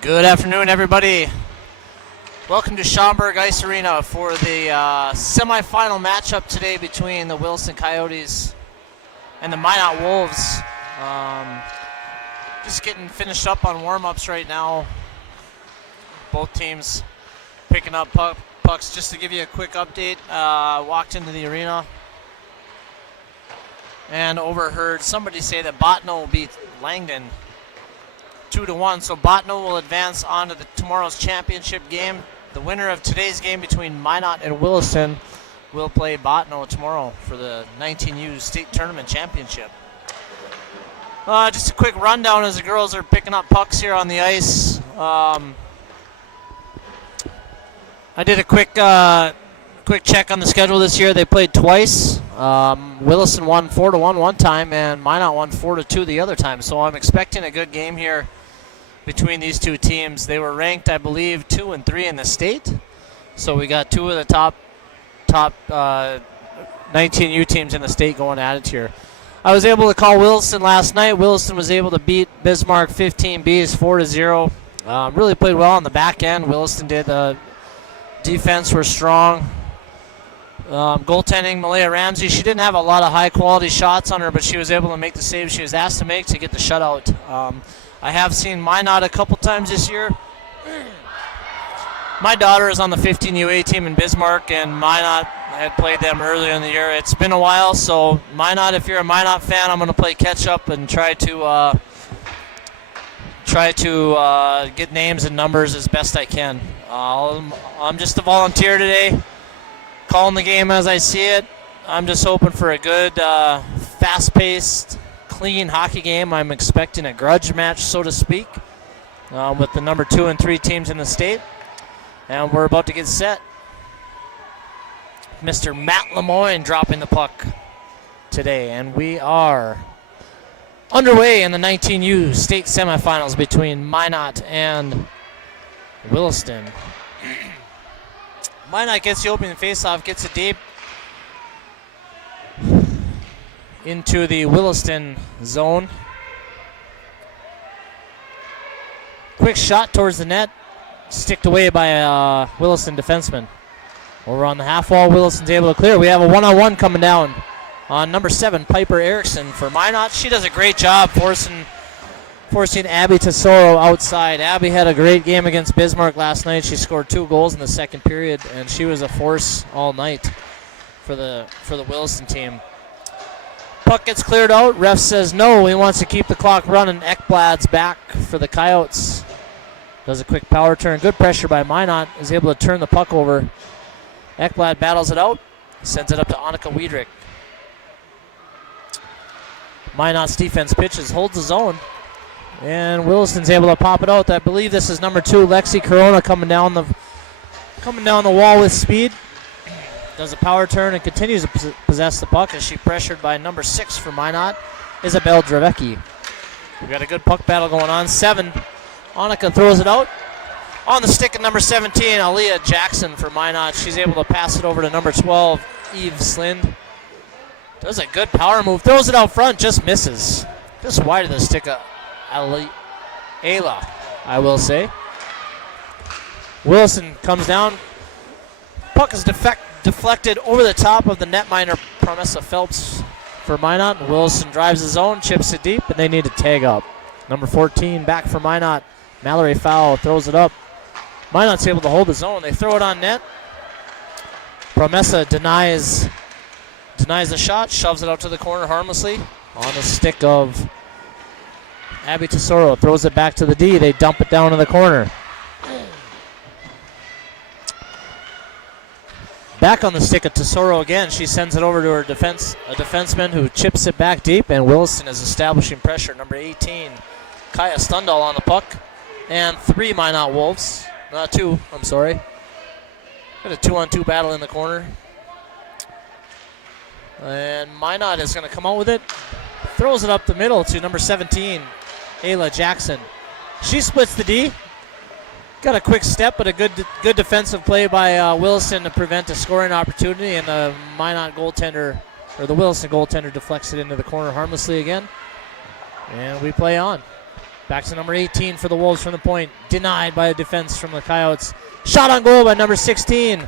Good afternoon, everybody. Welcome to Schaumburg Ice Arena for the semifinal matchup today between the Williston Coyotes and the Minot Wolves. Just getting finished up on warm-ups right now. Both teams picking up pucks. Just to give you a quick update, walked into the arena and overheard somebody say that Botno will beat Langdon 2-1. So Botno will advance on to tomorrow's championship game. The winner of today's game between Minot and Williston will play Botno tomorrow for the 19U state tournament championship. Just a quick rundown as the girls are picking up pucks here on the ice. I did a quick check on the schedule this year. They played twice. Williston won 4-1 one time, and Minot won 4-2 the other time. So I'm expecting a good game here between these two teams. They were ranked, I believe, 2 and 3 in the state. So we got two of the top 19U teams in the state going at it here. I was able to call Williston last night. Williston was able to beat Bismarck 15Bs 4-0. Really played well on the back end. Williston did. Defense were strong. Goaltending, Malaya Ramsey, she didn't have a lot of high-quality shots on her, but she was able to make the saves she was asked to make to get the shutout. I have seen Minot a couple times this year. My daughter is on the 15UA team in Bismarck, and Minot had played them earlier in the year. It's been a while, so Minot, if you're a Minot fan, I'm going to play catch-up and try to get names and numbers as best I can. I'm just a volunteer today, calling the game as I see it. I'm just hoping for a good, fast-paced, clean hockey game. I'm expecting a grudge match, so to speak, with the number 2 and 3 teams in the state. And we're about to get set. Mr. Matt Lemoyne dropping the puck today. And we are underway in the 19U state semifinals between Minot and Williston. Minot gets the opening faceoff, gets it deep into the Williston zone. Quick shot towards the net, sticked away by a Williston defenseman. Over on the half wall, Williston's able to clear. We have a one-on-one coming down on number 7, Piper Erickson for Minot. She does a great job forcing Abby Tesoro outside. Abby had a great game against Bismarck last night. She scored 2 goals in the second period, and she was a force all night for the Williston team. Puck gets cleared out. Ref says no. He wants to keep the clock running. Ekblad's back for the Coyotes. Does a quick power turn. Good pressure by Minot. Is able to turn the puck over. Ekblad battles it out. Sends it up to Annika Wiedrich. Minot's defense pitches, holds the zone. And Williston's able to pop it out. I believe this is number 2, Lexi Corona, coming down the wall with speed. Does a power turn and continues to possess the puck as she pressured by number 6 for Minot, Isabel Dravecki. We've got a good puck battle going on. 7. Annika throws it out. On the stick of number 17, Aaliyah Jackson for Minot. She's able to pass it over to number 12, Eve Slind. Does a good power move. Throws it out front, just misses. Just wide of the stick of Ayla, I will say. Williston comes down. Puck is deflected over the top of the netminder, Promessa Phelps for Minot. Williston drives the zone, chips it deep, and they need to tag up. Number 14 back for Minot. Mallory Fowl throws it up. Minot's able to hold the zone. They throw it on net. Promessa denies the shot, shoves it out to the corner harmlessly. On the stick of Abby Tesoro, throws it back to the D. They dump it down to the corner. Back on the stick of Tesoro again. She sends it over to her defenseman who chips it back deep, and Williston is establishing pressure. Number 18, Kaya Stundal on the puck. And 3 Minot Wolves. 2, I'm sorry. Got a 2-on-2 battle in the corner. And Minot is going to come out with it. Throws it up the middle to number 17, Ayla Jackson. She splits the D. Got a quick step, but a good defensive play by Williston to prevent a scoring opportunity, and the Minot goaltender or the Williston goaltender deflects it into the corner harmlessly again. And we play on. Back to number 18 for the Wolves from the point. Denied by a defense from the Coyotes. Shot on goal by number 16.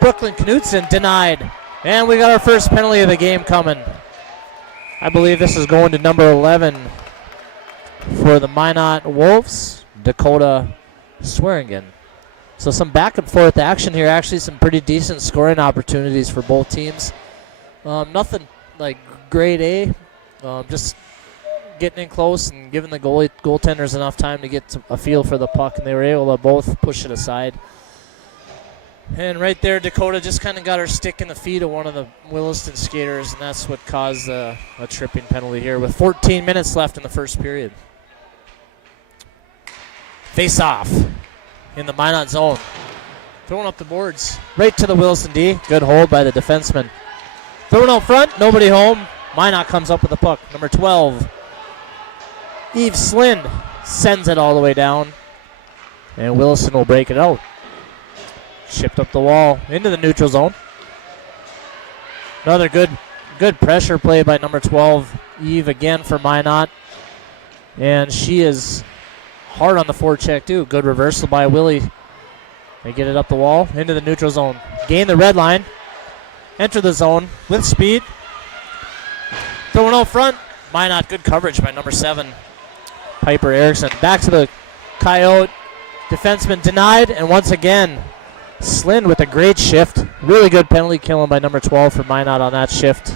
Brooklyn Knutson denied. And we got our first penalty of the game coming. I believe this is going to number 11 for the Minot Wolves, Dakota Swearingen. So some back and forth action here. Actually some pretty decent scoring opportunities for both teams. Nothing like grade A. Just getting in close and giving the goaltenders enough time to get a feel for the puck, and they were able to both push it aside. And right there, Dakota just kind of got her stick in the feet of one of the Williston skaters, and that's what caused a tripping penalty here with 14 minutes left in the first period. Face off in the Minot zone. Throwing up the boards right to the Williston D. Good hold by the defenseman. Throwing out front, nobody home. Minot comes up with the puck. Number 12, Eve Slind sends it all the way down, and Williston will break it out. Shipped up the wall into the neutral zone. Another good pressure play by number 12, Eve, again for Minot. And she is hard on the forecheck too. Good reversal by Willie. They get it up the wall into the neutral zone. Gain the red line. Enter the zone with speed. Throwing out front. Minot, good coverage by number 7, Piper Erickson. Back to the Coyote. Defenseman denied, and once again, Slind with a great shift. Really good penalty killing by number 12 for Minot on that shift.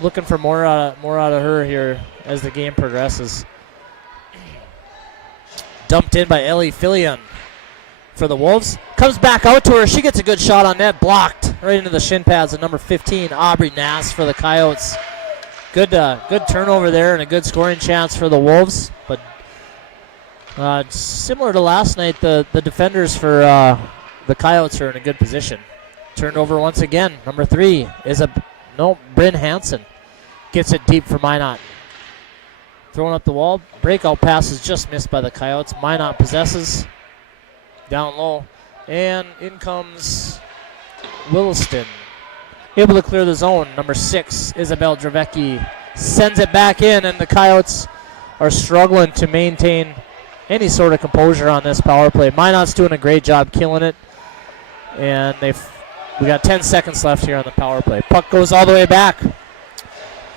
Looking for more out of her here as the game progresses. Dumped in by Ellie Fillion for the Wolves. Comes back out to her. She gets a good shot on net. Blocked right into the shin pads of number 15, Aubrey Nass for the Coyotes. Good turnover there and a good scoring chance for the Wolves. But similar to last night, the defenders for the Coyotes are in a good position. Turned over once again. Number 3 is Bryn Hansen. Gets it deep for Minot. Throwing up the wall. Breakout pass is just missed by the Coyotes. Minot possesses. Down low. And in comes Williston. Able to clear the zone. Number 6, Isabel Dravecki, sends it back in, and the Coyotes are struggling to maintain any sort of composure on this power play. Minot's doing a great job killing it. And we got 10 seconds left here on the power play. Puck goes all the way back.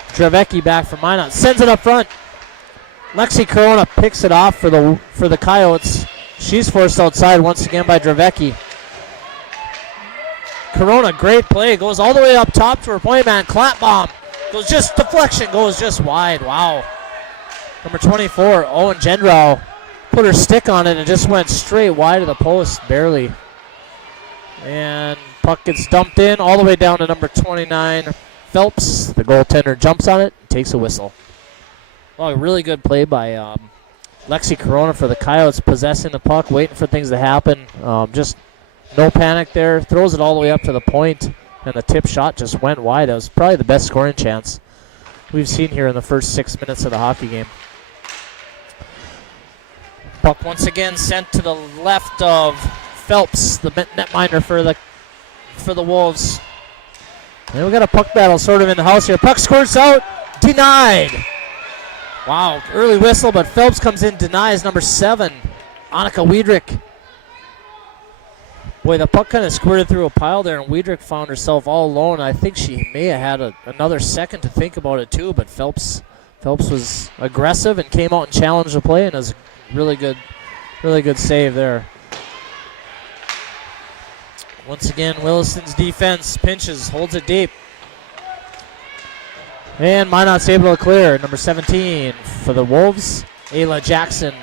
Dravecki back for Minot. Sends it up front. Lexi Corona picks it off for the Coyotes. She's forced outside once again by Dravecki. Corona, great play. Goes all the way up top to her point man. Clap bomb. Deflection goes just wide. Wow. Number 24, Owen Gendrow, put her stick on it and just went straight wide of the post, barely. And puck gets dumped in all the way down to number 29, Phelps. The goaltender jumps on it, takes a whistle. Well, a really good play by Lexi Corona for the Coyotes, possessing the puck, waiting for things to happen. Just no panic there. Throws it all the way up to the point, and the tip shot just went wide. That was probably the best scoring chance we've seen here in the first 6 minutes of the hockey game. Puck once again sent to the left of Phelps, the netminder for the Wolves. And we got a puck battle sort of in the house here. Puck squirts out, denied. Wow, early whistle, but Phelps comes in, denies number 7, Annika Wiedrich. Boy, the puck kind of squirted through a pile there, and Wiedrich found herself all alone. I think she may have had another second to think about it too, but Phelps was aggressive and came out and challenged the play, and it was a really good save there. Once again, Williston's defense pinches, holds it deep. And Minot's able to clear. Number 17 for the Wolves, Ayla Jackson.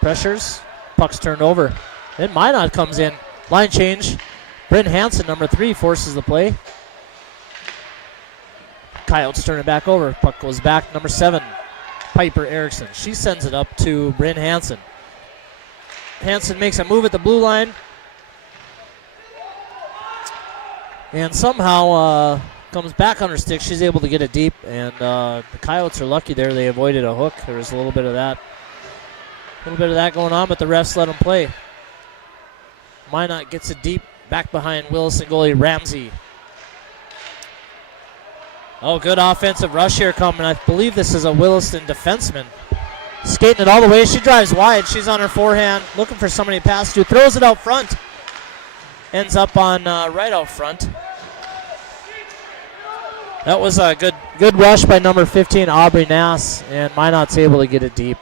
Pressures, puck's turned over. Then Minot comes in. Line change. Bryn Hansen, number 3, forces the play. Coyotes turn it back over. Puck goes back. Number 7, Piper Erickson. She sends it up to Bryn Hansen. Hansen makes a move at the blue line. And somehow comes back on her stick. She's able to get it deep. And the Coyotes are lucky there. They avoided a hook. There was a little bit of that going on, but the refs let them play. Minot gets it deep, back behind Williston goalie Ramsey. Oh, good offensive rush here coming. I believe this is a Williston defenseman. Skating it all the way. She drives wide. She's on her forehand, looking for somebody to pass to. Throws it out front. Ends up on right out front. That was a good rush by number 15, Aubrey Nass, and Minot's able to get it deep.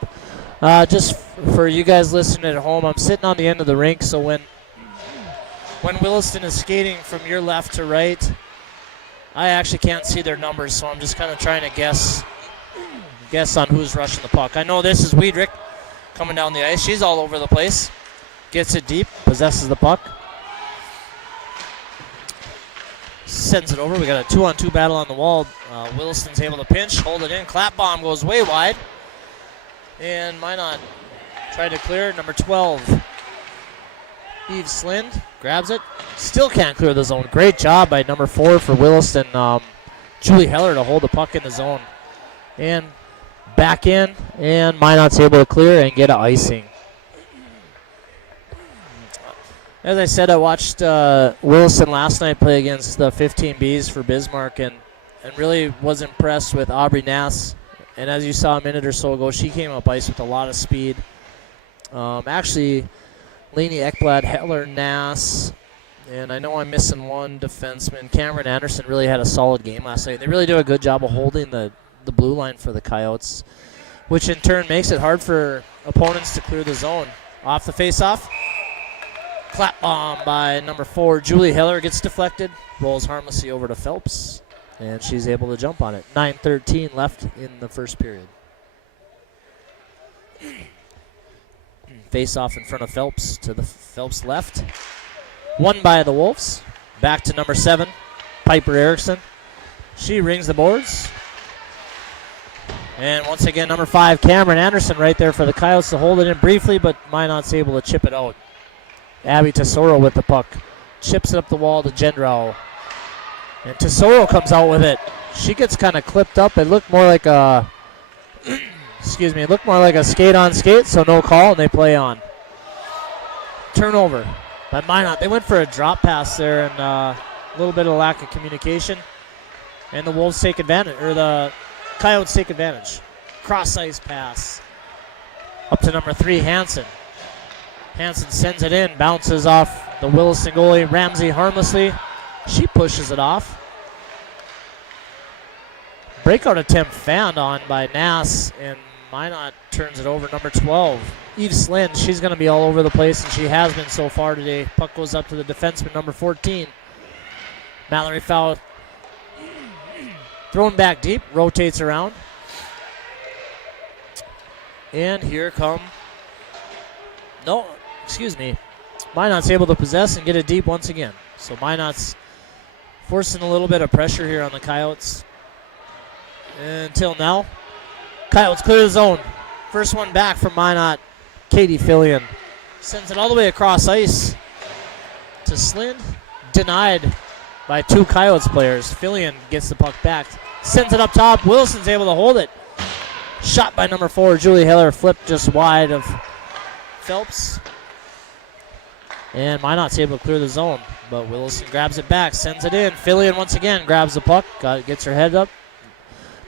Just for you guys listening at home, I'm sitting on the end of the rink, so when Williston is skating from your left to right, I actually can't see their numbers, so I'm just kind of trying to guess on who's rushing the puck. I know this is Wiedrich coming down the ice. She's all over the place. Gets it deep, possesses the puck. Sends it over. We got a 2-on-2 battle on the wall. Williston's able to pinch, hold it in. Clap bomb goes way wide. And Minot tried to clear. Number 12, Eve Slind grabs it. Still can't clear the zone. Great job by number 4 for Williston, Julie Heller, to hold the puck in the zone. And back in, and Minot's able to clear and get an icing. As I said, I watched Williston last night play against the 15Bs for Bismarck and really was impressed with Aubrey Nass. And as you saw a minute or so ago, she came up ice with a lot of speed. Actually, Lainey Ekblad, Heller, Nass, and I know I'm missing one defenseman. Cameron Anderson really had a solid game last night. They really do a good job of holding the blue line for the Coyotes, which in turn makes it hard for opponents to clear the zone. Off the face-off. Clap bomb by number 4. Julie Heller gets deflected, rolls harmlessly over to Phelps, and she's able to jump on it. 9:13 left in the first period. Face off in front of Phelps to the Phelps left. Won by the Wolves. Back to number 7, Piper Erickson. She rings the boards. And once again, number 5, Cameron Anderson right there for the Coyotes to hold it in briefly, but Minot's able to chip it out. Abby Tesoro with the puck. Chips it up the wall to Gendrow. And Tesoro comes out with it. She gets kind of clipped up. It looked more like a it looked more like a skate on skate, so no call, and they play on. Turnover by Minot. They went for a drop pass there, and a little bit of lack of communication. And the Wolves take advantage, or the Coyotes take advantage. Cross ice pass up to number 3, Hansen. Hansen sends it in, bounces off the Williston goalie, Ramsey, harmlessly. She pushes it off. Breakout attempt found on by Nass, and Minot turns it over. Number 12, Eve Slind. She's going to be all over the place, and she has been so far today. Puck goes up to the defenseman, number 14. Mallory Fowl thrown back deep, rotates around. And here come... Minot's able to possess and get it deep once again. So Minot's forcing a little bit of pressure here on the Coyotes. Until now, Coyotes clear the zone. First one back from Minot, Katie Fillion. Sends it all the way across ice to Slind. Denied by 2 Coyotes players. Fillion gets the puck back. Sends it up top. Wilson's able to hold it. Shot by number 4, Julie Heller. Flipped just wide of Phelps. And Minot's able to clear the zone. But Williston grabs it back, sends it in. Fillion once again grabs the puck, gets her head up.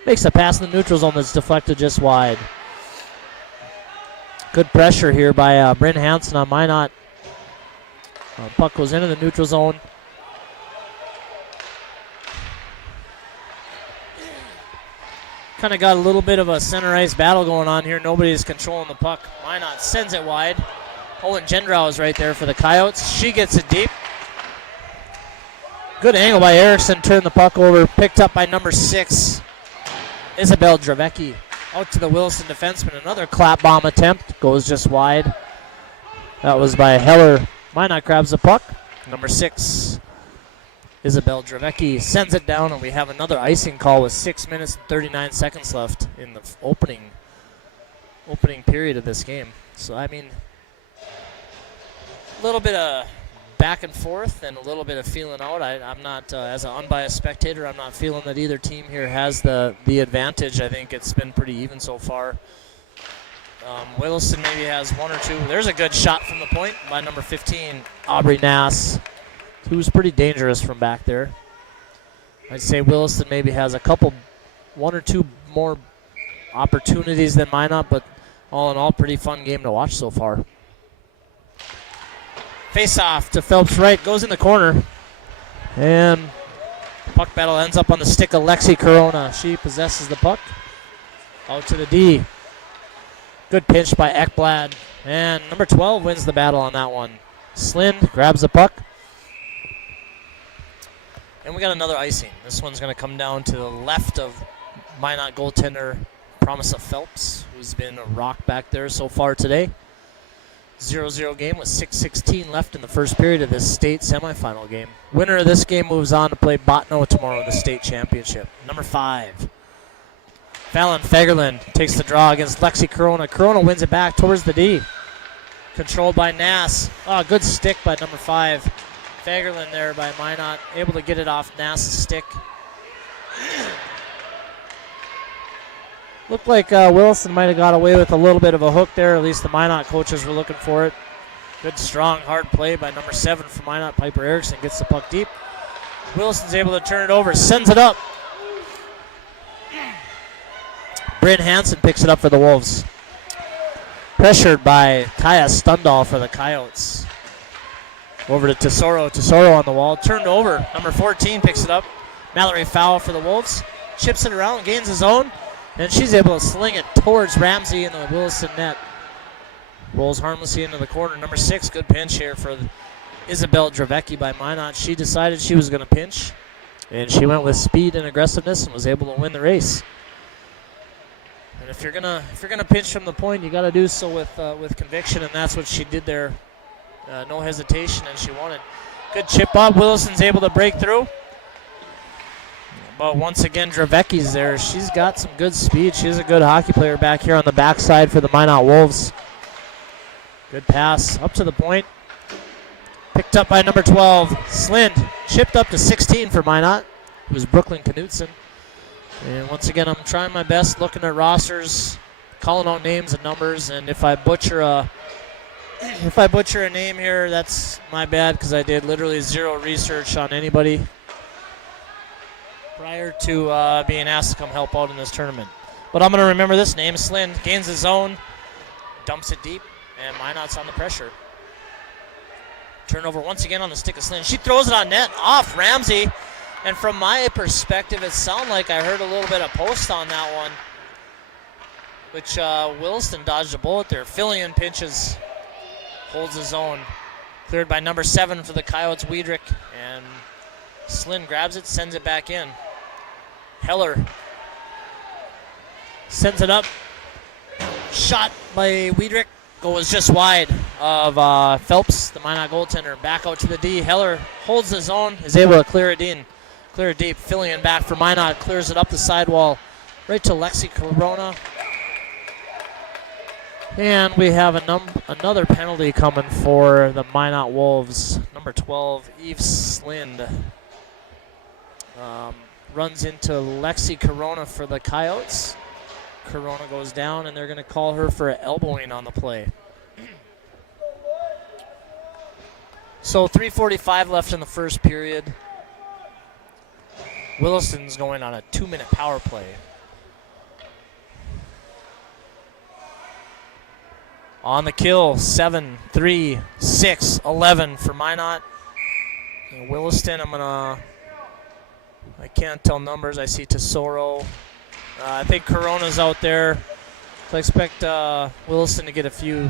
Makes a pass in the neutral zone that's deflected just wide. Good pressure here by Bryn Hansen on Minot. Puck goes into the neutral zone. Kind of got a little bit of a center ice battle going on here. Nobody's controlling the puck. Minot sends it wide. Owen Gendrow is right there for the Coyotes. She gets it deep. Good angle by Erickson. Turned the puck over. Picked up by number 6, Isabel Dravecki. Out to the Williston defenseman. Another clap bomb attempt. Goes just wide. That was by Heller. Minot grabs the puck. Number 6, Isabel Dravecki sends it down, and we have another icing call with 6 minutes and 39 seconds left in the opening period of this game. So, I mean, a little bit of back and forth and a little bit of feeling out. I'm not, as an unbiased spectator, I'm not feeling that either team here has the advantage. I think it's been pretty even so far. Williston maybe has 1 or 2. There's a good shot from the point by number 15, Aubrey Nass, who's pretty dangerous from back there. I'd say Williston maybe has one or two more opportunities than Minot, but all in all, pretty fun game to watch so far. Face off to Phelps right, goes in the corner. And puck battle ends up on the stick of Lexi Corona. She possesses the puck. Out to the D. Good pinch by Ekblad. And number 12 wins the battle on that one. Slind grabs the puck. And we got another icing. This one's going to come down to the left of Minot goaltender Promise of Phelps, who's been a rock back there so far today. 0-0 game with 6:16 left in the first period of this state semifinal game. Winner of this game moves on to play Botno tomorrow in the state championship. Number 5. Fallon Fagerlund takes the draw against Lexi Corona. Corona wins it back towards the D. Controlled by Nass. Oh, good stick by number 5. Fagerlund there by Minot. Able to get it off Nass's stick. Looked like Williston might have got away with a little bit of a hook there. At least the Minot coaches were looking for it. Good, strong, hard play by number 7 for Minot. Piper Erickson gets the puck deep. Williston's able to turn it over, sends it up. Bryn Hansen picks it up for the Wolves. Pressured by Kaya Stundal for the Coyotes. Over to Tesoro. Tesoro on the wall. Turned over. Number 14 picks it up. Mallory Fowl for the Wolves. Chips it around, gains his own. And she's able to sling it towards Ramsey in the Williston net. Rolls harmlessly into the corner. Number 6, good pinch here for Isabel Dravecki by Minot. She decided she was going to pinch. And she went with speed and aggressiveness and was able to win the race. And if you're gonna pinch from the point, you got to do so with conviction, and that's what she did there. No hesitation, and she won it. Good chip up. Williston's able to break through. But once again, Dravecki's there. She's got some good speed. She's a good hockey player back here on the backside for the Minot Wolves. Good pass up to the point. Picked up by number 12, Slind. Chipped up to 16 for Minot. It was Brooklyn Knutson. And once again, I'm trying my best looking at rosters, calling out names and numbers, and if I butcher a name here, that's my bad, because I did literally zero research on anybody prior to being asked to come help out in this tournament. But I'm going to remember this name. Slind gains his zone, dumps it deep, and Minot's on the pressure. Turnover once again on the stick of Slind. She throws it on net, off Ramsey. And from my perspective, it sounded like I heard a little bit of post on that one, which Williston dodged a bullet there. Fillion pinches, holds his own. Cleared by number 7 for the Coyotes, Wiedrich. And Slind grabs it, sends it back in. Heller sends it up. Shot by Wiedrich. Goes just wide of Phelps, the Minot goaltender. Back out to the D. Heller holds his own, is able to clear it in. Clear it deep. Fillion back for Minot. Clears it up the sidewall right to Lexi Corona. And we have another penalty coming for the Minot Wolves. Number 12, Eve Slind. Runs into Lexi Corona for the Coyotes. Corona goes down, and they're going to call her for elbowing on the play. So 3:45 left in the first period. Williston's going on a 2-minute power play. On the kill, 7, 3, 6, 11 for Minot. And Williston, I can't tell numbers. I see Tesoro. I think Corona's out there. So I expect Williston to get a few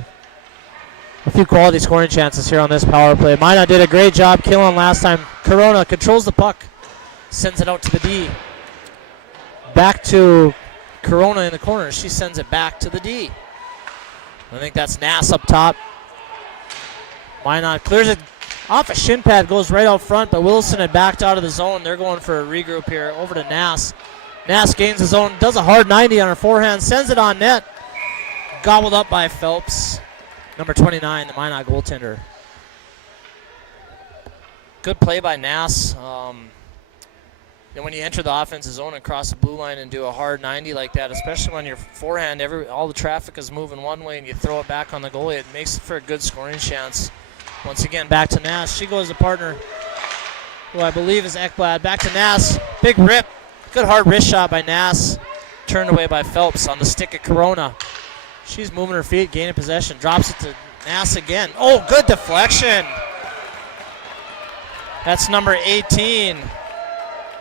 quality scoring chances here on this power play. Minot did a great job killing last time. Corona controls the puck. Sends it out to the D. Back to Corona in the corner. She sends it back to the D. I think that's Nass up top. Minot clears it off a shin pad, goes right out front, but Williston had backed out of the zone. They're going for a regroup here. Over to Nass. Nass gains his own, does a hard 90 on her forehand, sends it on net. Gobbled up by Phelps. Number 29, the Minot goaltender. Good play by Nass. And when you enter the offensive zone and cross the blue line and do a hard 90 like that, especially when your forehand, all the traffic is moving one way and you throw it back on the goalie, it makes it for a good scoring chance. Once again, back to Nass. She goes to partner who I believe is Ekblad. Back to Nass. Big rip. Good hard wrist shot by Nass. Turned away by Phelps on the stick of Corona. She's moving her feet, gaining possession. Drops it to Nass again. Oh, good deflection. That's number 18.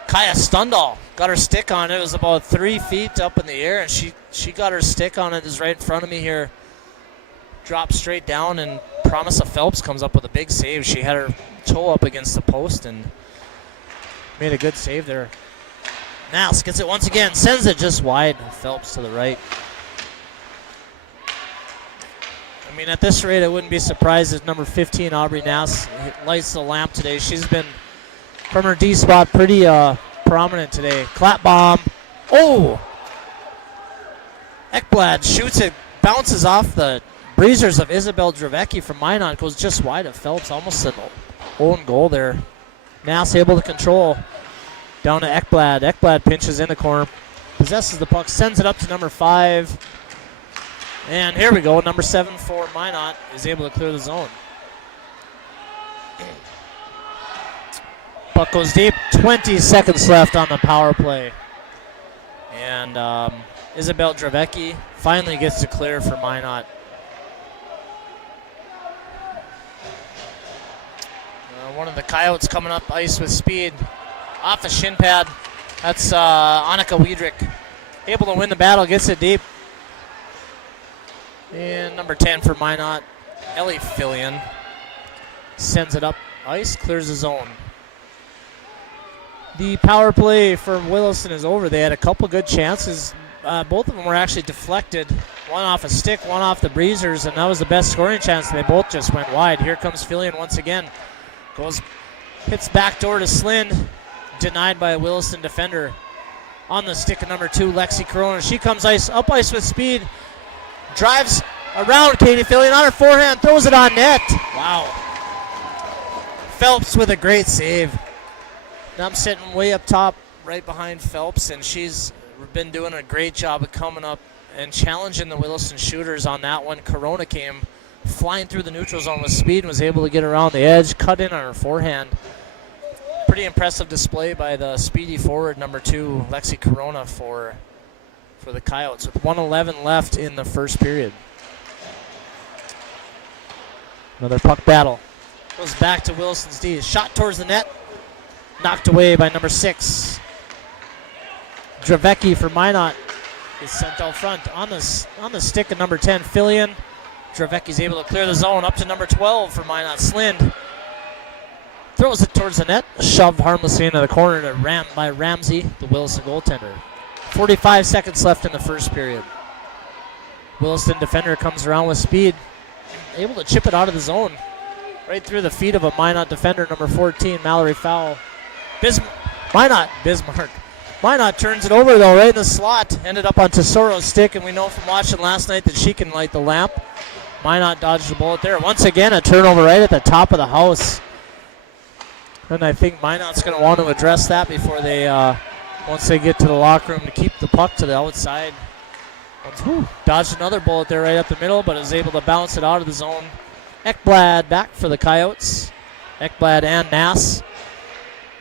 Kaya Stundal got her stick on it. It was about 3 feet up in the air, and she got her stick on it. Is right in front of me here. Dropped straight down, and Promise of Phelps comes up with a big save. She had her toe up against the post and made a good save there. Nass gets it once again, sends it just wide. Phelps to the right. I mean, at this rate, I wouldn't be surprised if number 15, Aubrey Nass, lights the lamp today. She's been, from her D spot, pretty prominent today. Clap bomb. Oh! Ekblad shoots it, bounces off the breezers of Isabel Dravecki from Minot, goes just wide of Phelps, almost an own goal there. Nass able to control. Down to Ekblad. Ekblad pinches in the corner, possesses the puck, sends it up to number 5. And here we go. Number 7 for Minot is able to clear the zone. Puck goes deep. 20 seconds left on the power play. And Isabel Dravecki finally gets to clear for Minot. One of the Coyotes coming up ice with speed. Off a shin pad. That's Annika Wiedrich. Able to win the battle, gets it deep. And number 10 for Minot, Ellie Fillion. Sends it up ice, clears the zone. The power play for Williston is over. They had a couple good chances. Both of them were actually deflected. One off a stick, one off the breezers, and that was the best scoring chance. They both just went wide. Here comes Fillion once again. Hits back door to Slind. Denied by a Williston defender. On the stick of number 2, Lexi Corona. She comes up ice with speed. Drives around Katie Fillion on her forehand. Throws it on net. Wow. Phelps with a great save. Now I'm sitting way up top right behind Phelps, and she's been doing a great job of coming up and challenging the Williston shooters on that one. Corona came flying through the neutral zone with speed and was able to get around the edge, cut in on her forehand. Pretty impressive display by the speedy forward, number 2, Lexi Corona, for the Coyotes, with 1:11 left in the first period. Another puck battle. Goes back to Williston's D. Shot towards the net. Knocked away by number 6. Dravecki for Minot is sent out front. On the stick of number 10, Fillion. Dravecki's able to clear the zone up to number 12 for Minot. Slind throws it towards the net. Shoved harmlessly into the corner by Ramsey, the Williston goaltender. 45 seconds left in the first period. Williston defender comes around with speed. Able to chip it out of the zone. Right through the feet of a Minot defender, number 14, Mallory Fowle. Bismarck. Minot turns it over, though, right in the slot. Ended up on Tesoro's stick, and we know from watching last night that she can light the lamp. Minot dodged the bullet there. Once again, a turnover right at the top of the house. And I think Minot's going to want to address that before they, once they get to the locker room, to keep the puck to the outside. Dodged another bullet there right up the middle, but is able to bounce it out of the zone. Ekblad back for the Coyotes. Ekblad and Nass.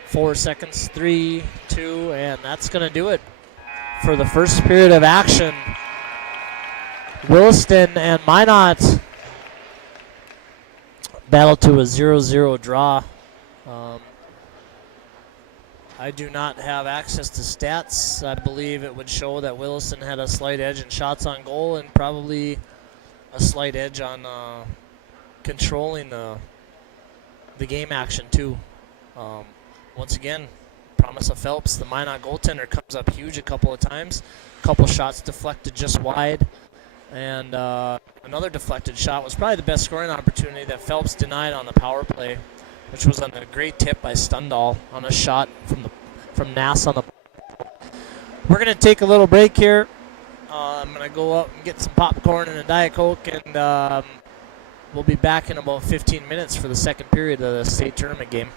4 seconds, 3, 2, and that's going to do it for the first period of action. Williston and Minot battle to a 0-0 draw. I do not have access to stats. I believe it would show that Williston had a slight edge in shots on goal and probably a slight edge on controlling the game action too. Once again, Promise of Phelps, the Minot goaltender, comes up huge a couple of times. A couple shots deflected just wide. And another deflected shot was probably the best scoring opportunity that Phelps denied on the power play, which was on a great tip by Stundal on a shot from Nass on the. We're going to take a little break here. I'm going to go up and get some popcorn and a Diet Coke, and we'll be back in about 15 minutes for the second period of the state tournament game.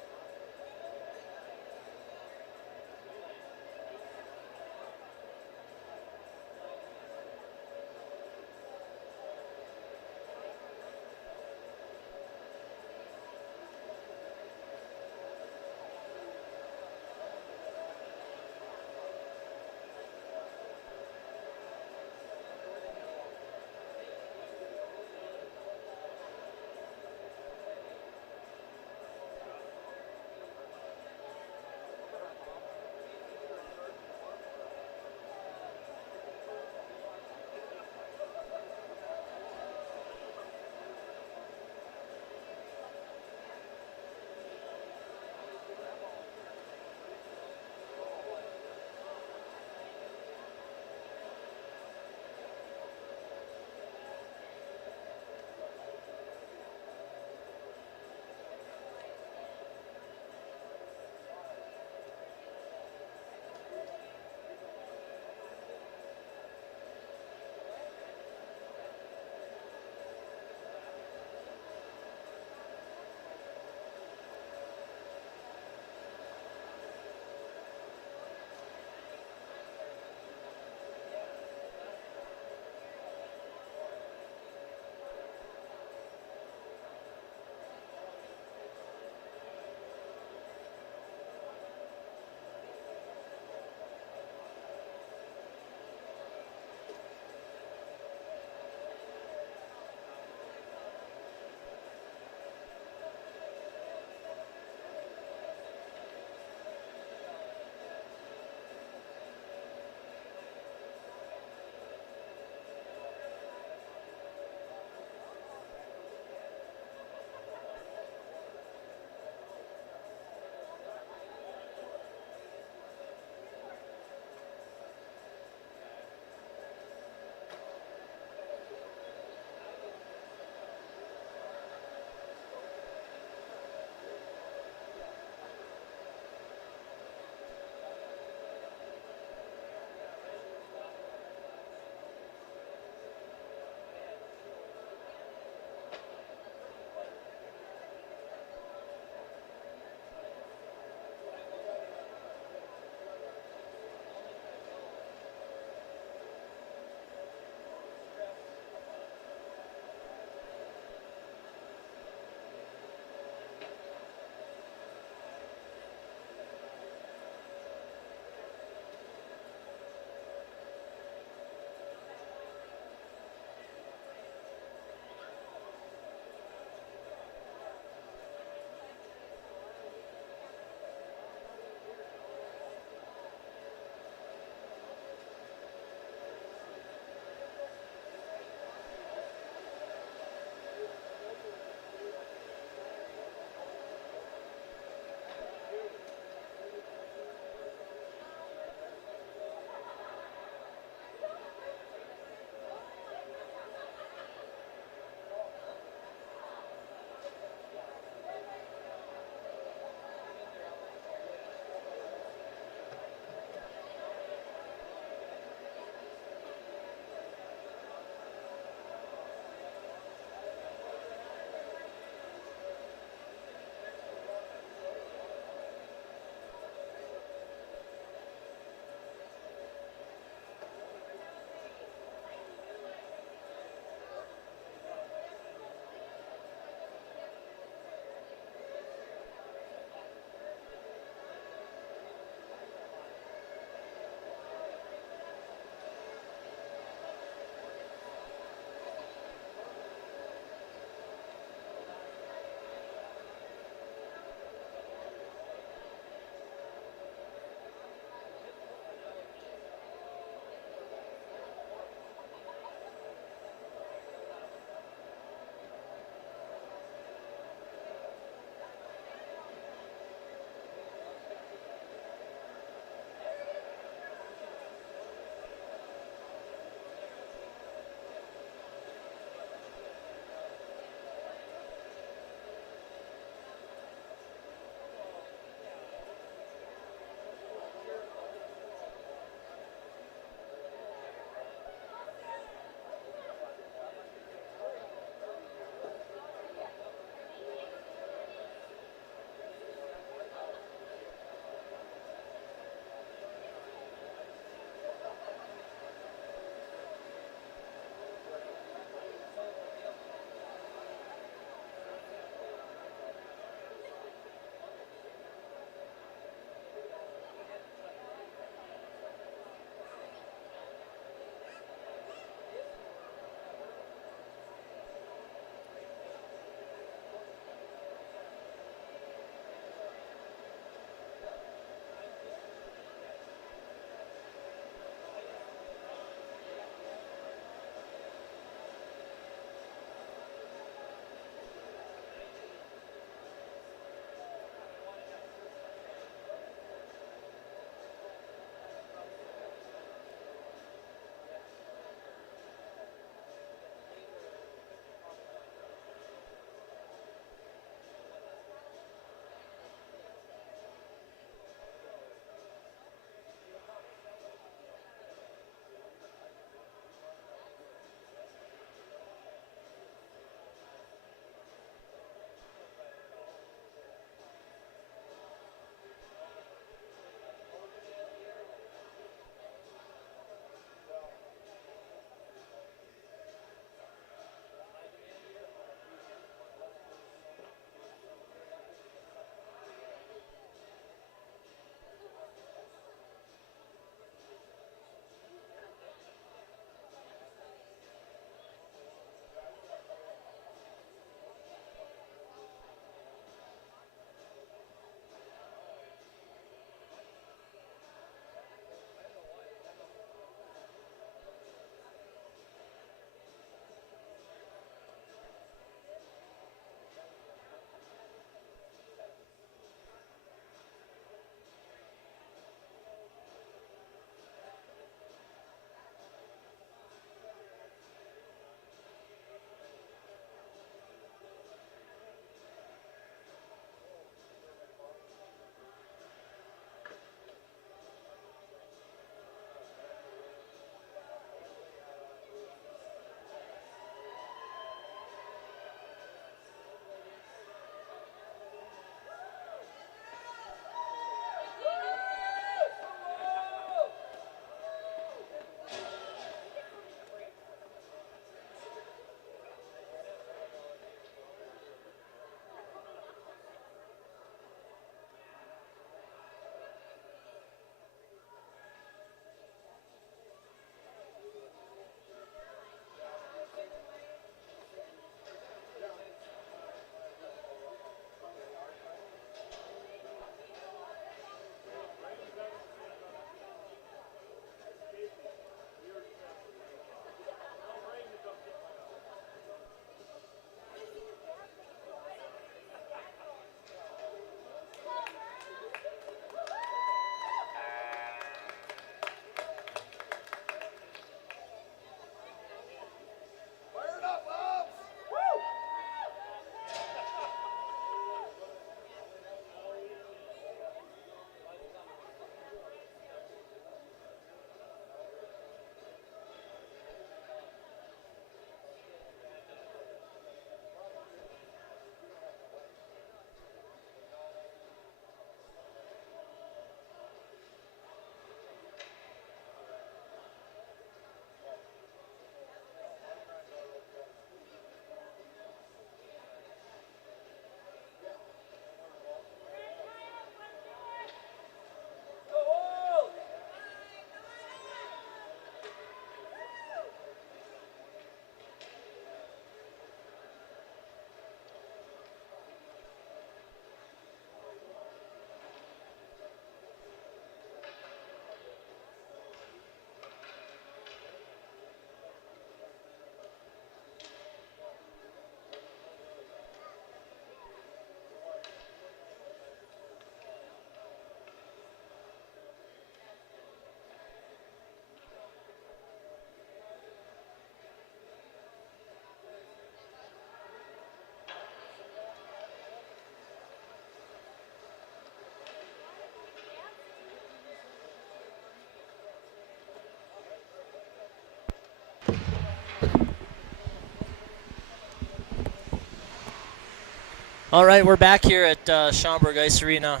All right, we're back here at Schaumburg Ice Arena.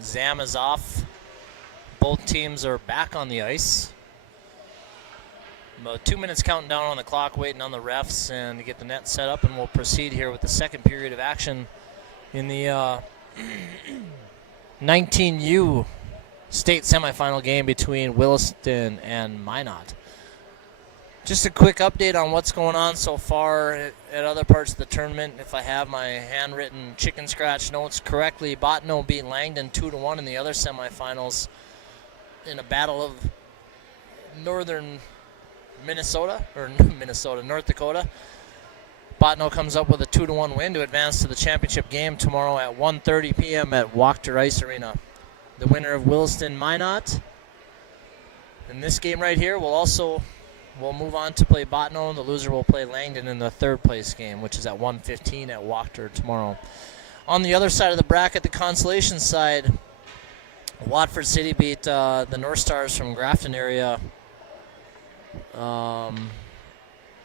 Zam is off. Both teams are back on the ice. About 2 minutes counting down on the clock, waiting on the refs and to get the net set up, and we'll proceed here with the second period of action in the 19U state semifinal game between Williston and Minot. Just a quick update on what's going on so far at other parts of the tournament. If I have my handwritten chicken scratch notes correctly, Bottineau beat Langdon 2-1 in the other semifinals in a battle of northern Minnesota, or North Dakota. Bottineau comes up with a 2-1 win to advance to the championship game tomorrow at 1:30 p.m. at Wachter Ice Arena. The winner of Williston Minot in this game right here will move on to play Bottineau, and the loser will play Langdon in the third place game, which is at 1:15 at Wachter tomorrow. On the other side of the bracket, the consolation side, Watford City beat the North Stars from Grafton area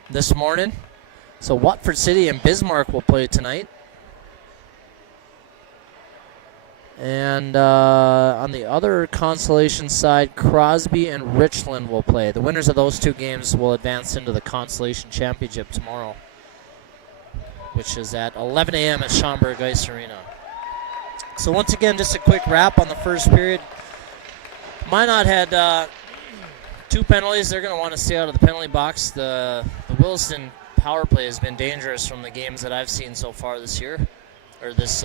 this morning. So Watford City and Bismarck will play tonight. And on the other consolation side, Crosby and Richland will play. The winners of those two games will advance into the consolation championship tomorrow, which is at 11 a.m. at Schaumburg Ice Arena. So once again, just a quick wrap on the first period. Minot had 2 penalties. They're going to want to stay out of the penalty box. The Williston power play has been dangerous from the games that I've seen so far this year, or this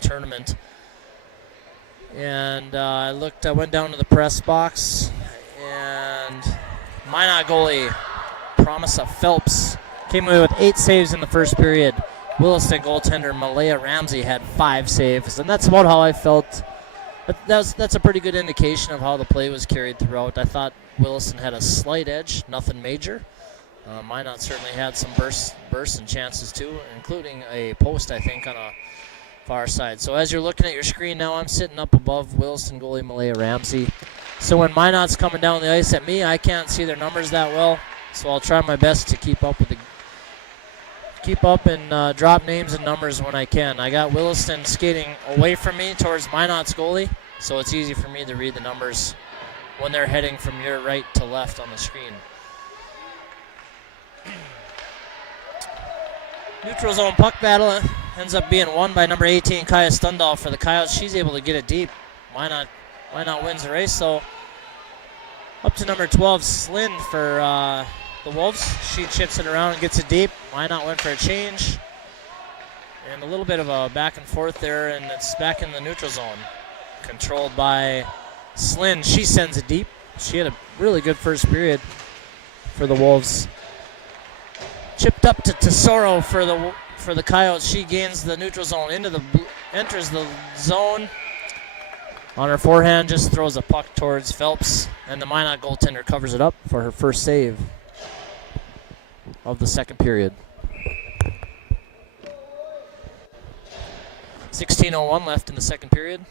tournament. And I went down to the press box, and Minot goalie Promise of Phelps came away with 8 saves in the first period. Williston goaltender Malaya Ramsey had 5 saves, and that's about how I felt. But that's a pretty good indication of how the play was carried throughout. I thought Williston had a slight edge, nothing major. Minot certainly had some bursts and chances too, including a post, I think, on a far side. So as you're looking at your screen now, I'm sitting up above Williston goalie Malaya Ramsey. So when Minot's coming down the ice at me, I can't see their numbers that well. So I'll try my best to keep up and drop names and numbers when I can. I got Williston skating away from me towards Minot's goalie, so it's easy for me to read the numbers when they're heading from your right to left on the screen. Neutral zone puck battle ends up being won by number 18, Kaya Stundal for the Coyotes. She's able to get it deep. Minot wins the race, so up to number 12, Slind for the Wolves. She chips it around and gets it deep. Minot went for a change. And a little bit of a back and forth there, and it's back in the neutral zone. Controlled by Slind. She sends it deep. She had a really good first period for the Wolves. Chipped up to Tesoro for the Coyotes. She gains the neutral zone, enters the zone. On her forehand, just throws a puck towards Phelps, and the Minot goaltender covers it up for her first save of the second period. 16:01 left in the second period.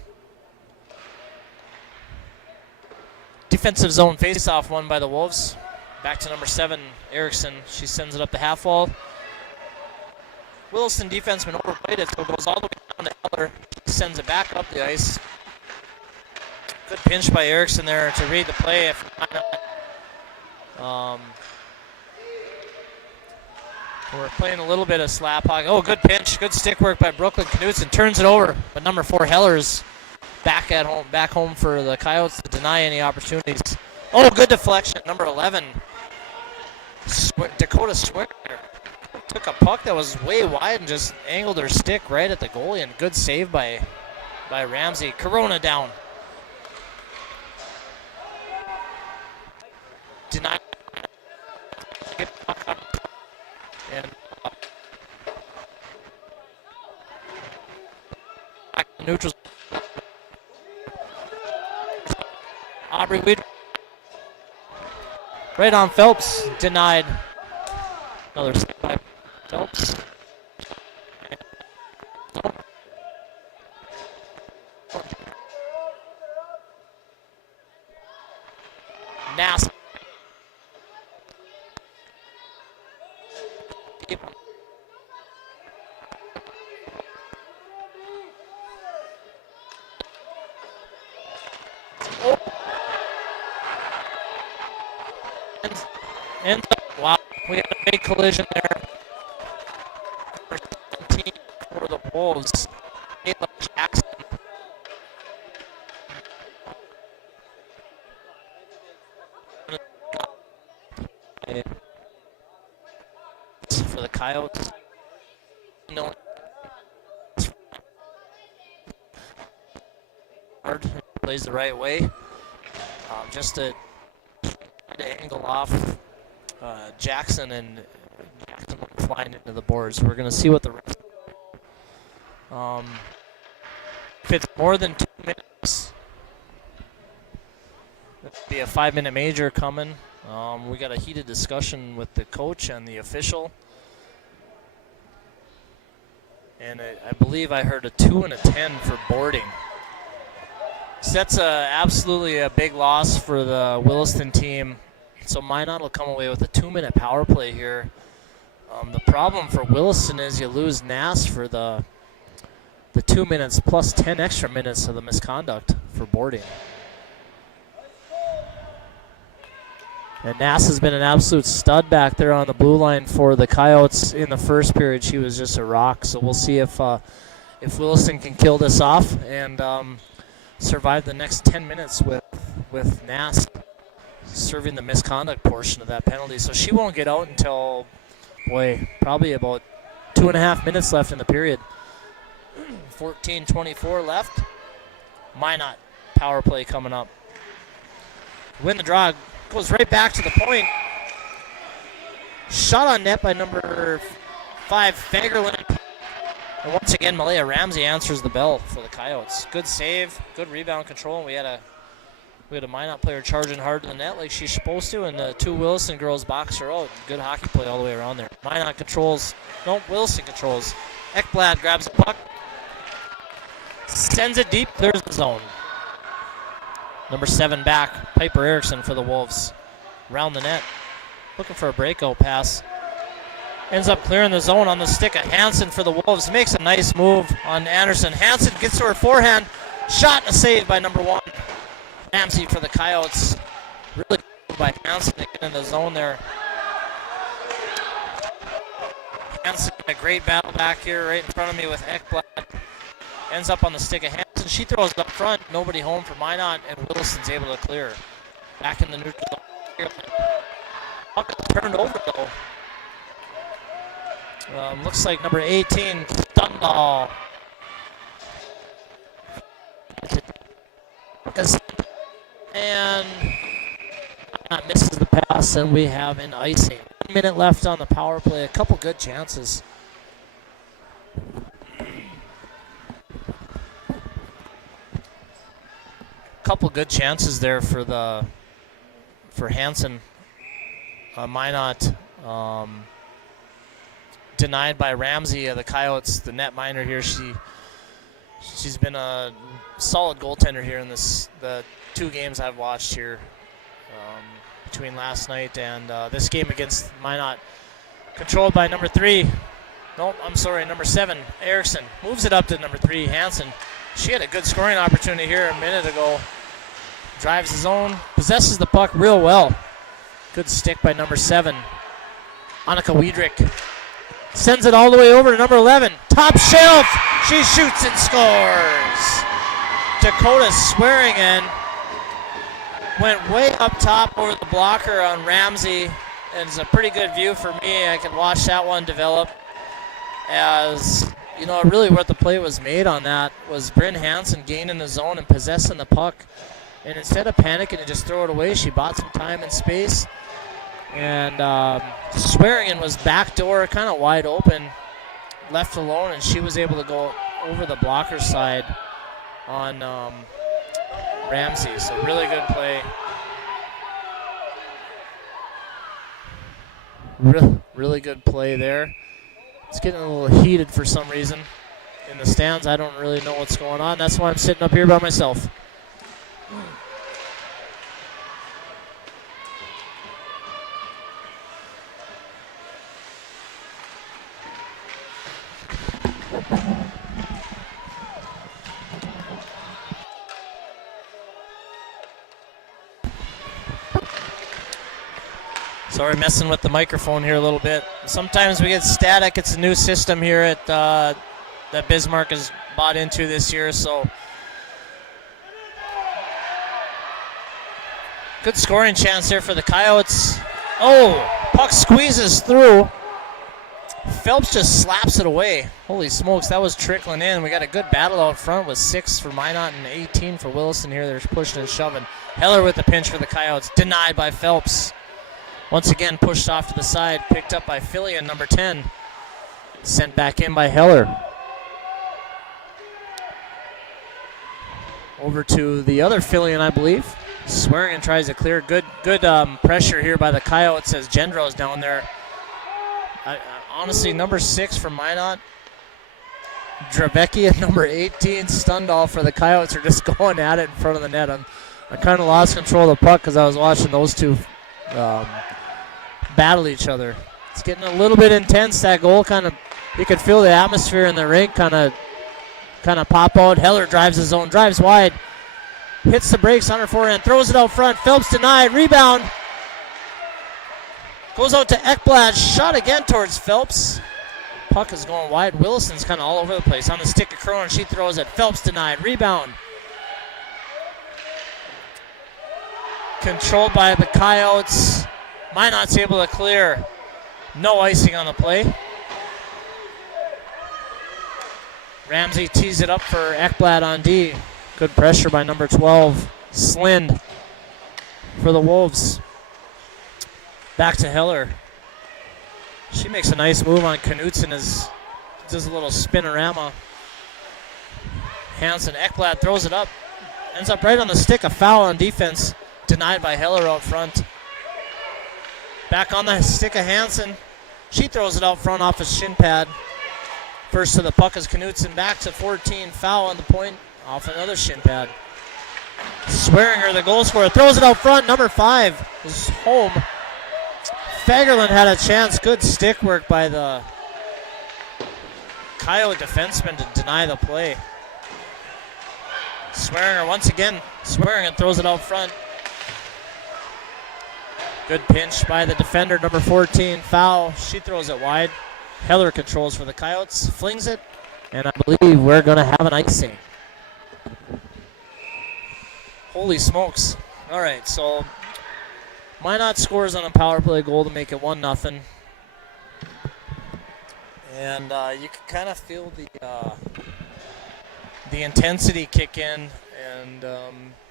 Defensive zone faceoff won by the Wolves. Back to number 7, Erickson. She sends it up the half wall. Williston defenseman overplayed it, so it goes all the way down to Heller. He sends it back up the ice. Good pinch by Erickson there to read the play. We're playing a little bit of slap hockey. Oh, good pinch, good stick work by Brooklyn Knudsen. Turns it over, but number 4, Heller's back home for the Coyotes to deny any opportunities. Oh, good deflection, number 11. Dakota Swinger took a puck that was way wide and just angled her stick right at the goalie, and good save by Ramsey. Corona down. Denied. And neutral. Aubrey Weed. Right on Phelps, denied. Another save by Phelps. Nass. And wow, we had a big collision there. Number 17 for the Wolves, Caleb Jackson. For the Coyotes. No. Plays the right way. Just to angle off Jackson, and Jackson flying into the boards. We're going to see what the rest. If it's more than 2 minutes, there'll be a 5-minute major coming. We got a heated discussion with the coach and the official. And I believe I heard a 2 and a 10 for boarding. So that's absolutely a big loss for the Williston team. So Minot will come away with a 2-minute power play here. The problem for Williston is you lose Nass for the 2 minutes plus 10 extra minutes of the misconduct for boarding. And Nass has been an absolute stud back there on the blue line for the Coyotes. In the first period, she was just a rock. So we'll see if Williston can kill this off and survive the next 10 minutes with Nass serving the misconduct portion of that penalty. So she won't get out until, boy, probably about 2.5 minutes left in the period. 14:24 left. Minot power play coming up. Win the draw. Goes right back to the point. Shot on net by number 5, Fagerlund. And once again, Malaya Ramsey answers the bell for the Coyotes. Good save, good rebound control. And we had a Minot player charging hard to the net like she's supposed to, and the 2 Williston girls box her out. Good hockey play all the way around there. Minot controls. No, Williston controls. Ekblad grabs the puck. Sends it deep, clears the zone. Number 7 back, Piper Erickson for the Wolves. Around the net, looking for a breakout pass. Ends up clearing the zone on the stick of Hansen for the Wolves. Makes a nice move on Anderson. Hansen gets to her forehand. Shot and a save by number 1. Ramsey for the Coyotes. Really good by Hansen to get in the zone there. Hansen, a great battle back here right in front of me with Ekblad. Ends up on the stick of Hansen. She throws it up front. Nobody home for Minot, and Williston's able to clear. Back in the neutral zone. Puck is turned over, though. Looks like number 18, Stundall. And misses the pass, and we have an icing. 1 minute left on the power play. A couple good chances. Couple good chances there for Hansen. Minot denied by Ramsey. The Coyotes, the netminder here, she's been a solid goaltender here in the 2 games I've watched here between last night and this game against Minot. Controlled by number 3. Nope, I'm sorry, number 7, Erickson. Moves it up to number 3, Hansen. She had a good scoring opportunity here a minute ago. Drives the zone, possesses the puck real well. Good stick by number 7, Annika Wiedrich. Sends it all the way over to number 11. Top shelf, she shoots and scores. Dakota Swearingen went way up top over the blocker on Ramsey. And it's a pretty good view for me. I can watch that one develop. As you know, really what the play was made on that was Bryn Hansen gaining the zone and possessing the puck. And instead of panicking and just throw it away, she bought some time and space. And Swearingen was backdoor, kind of wide open, left alone, and she was able to go over the blocker side on Ramsey. So really good play. Really good play there. It's getting a little heated for some reason in the stands. I don't really know what's going on. That's why I'm sitting up here by myself. So Sorry, messing with the microphone here a little bit. Sometimes we get static. It's a new system here at that Bismarck has bought into this year. So good scoring chance here for the Coyotes. Oh, puck squeezes through. Phelps just slaps it away. Holy smokes, that was trickling in. We got a good battle out front with 6 for Minot and 18 for Williston here. They're pushing and shoving. Heller with the pinch for the Coyotes. Denied by Phelps. Once again, pushed off to the side. Picked up by Fillion, number 10. Sent back in by Heller. Over to the other Fillion, I believe. Swearingen tries to clear. Good pressure here by the Coyotes as Gendro's down there. Honestly, number 6 for Minot. Dravecki at number 18. Stundall for the Coyotes are just going at it in front of the net. I kind of lost control of the puck because I was watching those two battle each other. It's getting a little bit intense. That goal kind of, you could feel the atmosphere in the rink kind of pop out. Heller drives his own, drives wide. Hits the brakes on her forehand, throws it out front. Phelps denied, rebound. Goes out to Ekblad, shot again towards Phelps. Puck is going wide. Williston's kind of all over the place. On the stick of Cronin, she throws it. Phelps denied, rebound. Controlled by the Coyotes. Minot's able to clear. No icing on the play. Ramsey tees it up for Ekblad on D. Good pressure by number 12, Slind, for the Wolves. Back to Heller. She makes a nice move on Knutson as does a little spinorama. Hansen, Ekblad throws it up. Ends up right on the stick. A foul on defense. Denied by Heller out front. Back on the stick of Hansen. She throws it out front off his shin pad. First to the puck is Knutson. Back to 14. Foul on the point off another shin pad. Swearinger, the goal scorer, throws it out front. Number 5 is home. Fagerlund had a chance. Good stick work by the Coyote defenseman to deny the play. Swearinger once again. Swearinger throws it out front. Good pinch by the defender, number 14. Foul. She throws it wide. Heller controls for the Coyotes. Flings it. And I believe we're going to have an icing. Holy smokes. All right, so Minot scores on a power play goal to make it 1-0. And you can kind of feel the intensity kick in, and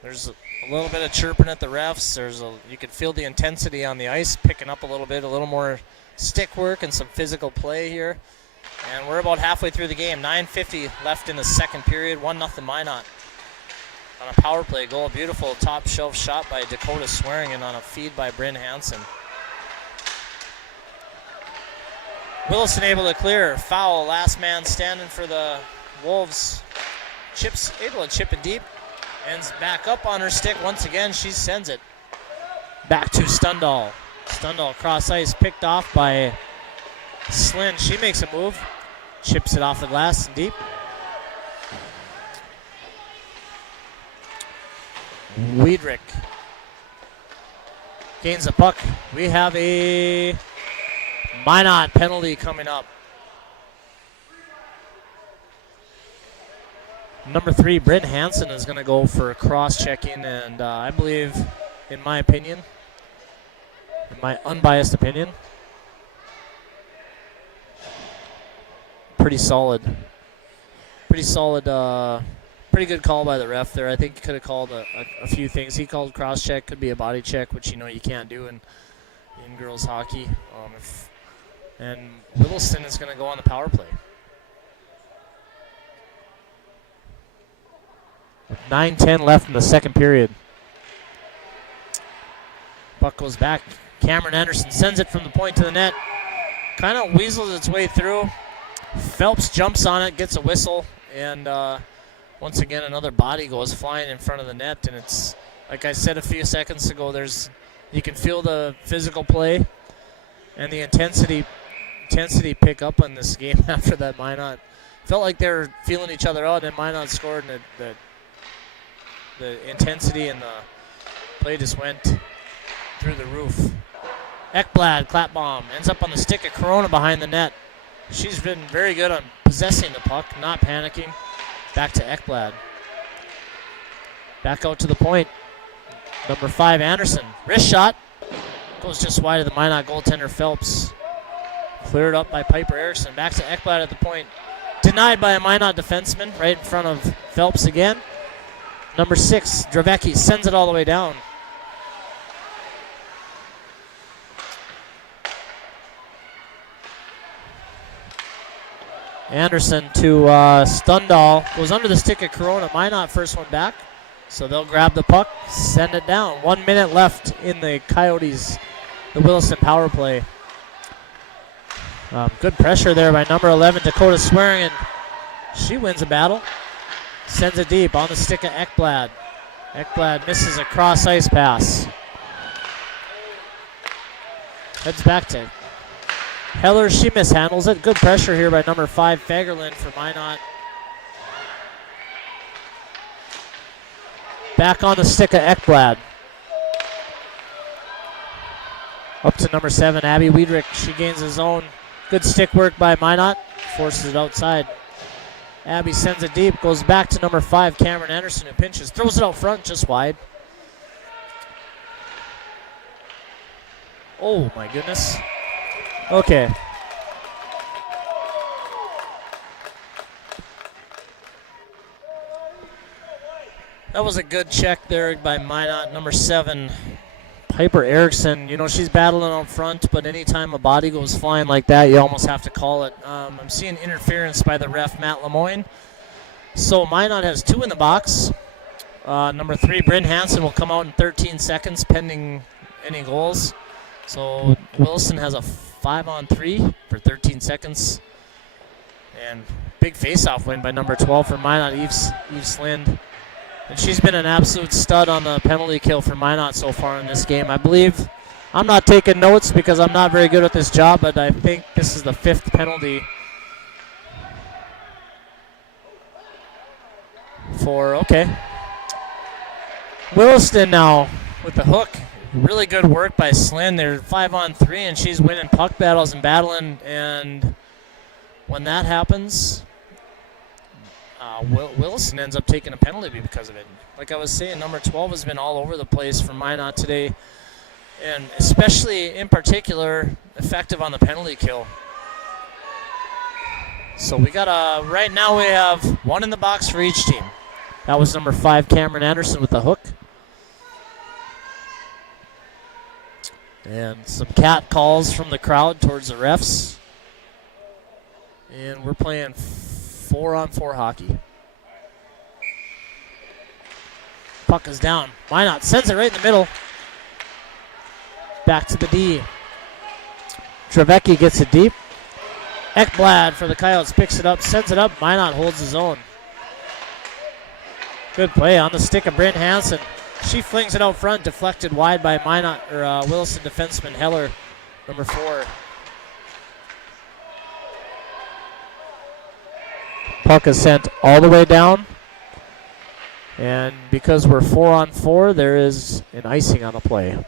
there's a little bit of chirping at the refs. You can feel the intensity on the ice picking up a little bit, a little more stick work and some physical play here. And we're about halfway through the game. 9:50 left in the second period. 1-0 Minot. On a power play goal, beautiful top shelf shot by Dakota Swearingen on a feed by Bryn Hansen. Williston able to clear. Foul, last man standing for the Wolves. Chips, able to chip it deep. Ends back up on her stick. Once again, she sends it back to Stundall. Stundall cross ice, picked off by Slind. She makes a move. Chips it off the glass and deep. Wiedrich gains the puck. We have a Minot penalty coming up. Number 3, Bryn Hansen is going to go for cross-checking, and I believe, in my opinion, in my unbiased opinion, pretty solid. Pretty good call by the ref there. I think he could have called a few things. He called cross-check, could be a body check, which you can't do in girls hockey. And Williston is going to go on the power play. 9:10 left in the second period. Puck goes back. Cameron Anderson sends it from the point to the net. Kind of weasels its way through. Phelps jumps on it, gets a whistle, and once again another body goes flying in front of the net. And it's, like I said a few seconds ago, you can feel the physical play and the intensity pick up on this game after that. Minot felt like they were feeling each other out, and Minot scored, and the intensity and the play just went through the roof. Ekblad, clap bomb. Ends up on the stick of Corona behind the net. She's been very good on possessing the puck, not panicking. Back to Ekblad. Back out to the point. Number 5, Anderson. Wrist shot. Goes just wide of the Minot goaltender, Phelps. Cleared up by Piper Erickson. Back to Ekblad at the point. Denied by a Minot defenseman right in front of Phelps again. Number 6, Dravecki sends it all the way down. Anderson to Stundal. Goes under the stick of Corona. Minot first one back. So they'll grab the puck, send it down. 1 minute left in the Coyotes, the Williston power play. Good pressure there by number 11, Dakota Swearingen. She wins a battle. Sends it deep on the stick of Ekblad. Ekblad misses a cross ice pass. Heads back to Heller. She mishandles it. Good pressure here by number 5, Fagerlund for Minot. Back on the stick of Ekblad. Up to number 7, Abby Wiedrich. She gains his own. Good stick work by Minot. Forces it outside. Abby sends it deep. Goes back to number 5, Cameron Anderson, who pinches. Throws it out front, just wide. Oh, my goodness. Okay. That was a good check there by Minot. Number 7, Piper Erickson. You know, she's battling out front, but anytime a body goes flying like that, you almost have to call it. I'm seeing interference by the ref, Matt Lemoyne. So Minot has 2 in the box. Number 3, Bryn Hansen, will come out in 13 seconds, pending any goals. So Williston has a 5-on-3 for 13 seconds. And big face-off win by number 12 for Minot, Eve Slind. And she's been an absolute stud on the penalty kill for Minot so far in this game. I believe, I'm not taking notes because I'm not very good at this job, but I think this is the 5th penalty for, okay. Williston now with the hook. Really good work by Slind. They're 5-on-3, and she's winning puck battles and battling. And when that happens, Williston ends up taking a penalty because of it. Like I was saying, number 12 has been all over the place for Minot today, and especially in particular effective on the penalty kill. So we got right now we have 1 in the box for each team. That was number 5, Cameron Anderson, with the hook. And some cat calls from the crowd towards the refs. And we're playing 4-on-4 hockey. Puck is down. Minot sends it right in the middle. Back to the D. Dravecki gets it deep. Ekblad for the Coyotes picks it up, sends it up. Minot holds his own. Good play on the stick of Bryn Hansen. She flings it out front, deflected wide by Minot or Williston defenseman Heller, number 4. Puck is sent all the way down. And because we're 4-on-4, there is an icing on the play.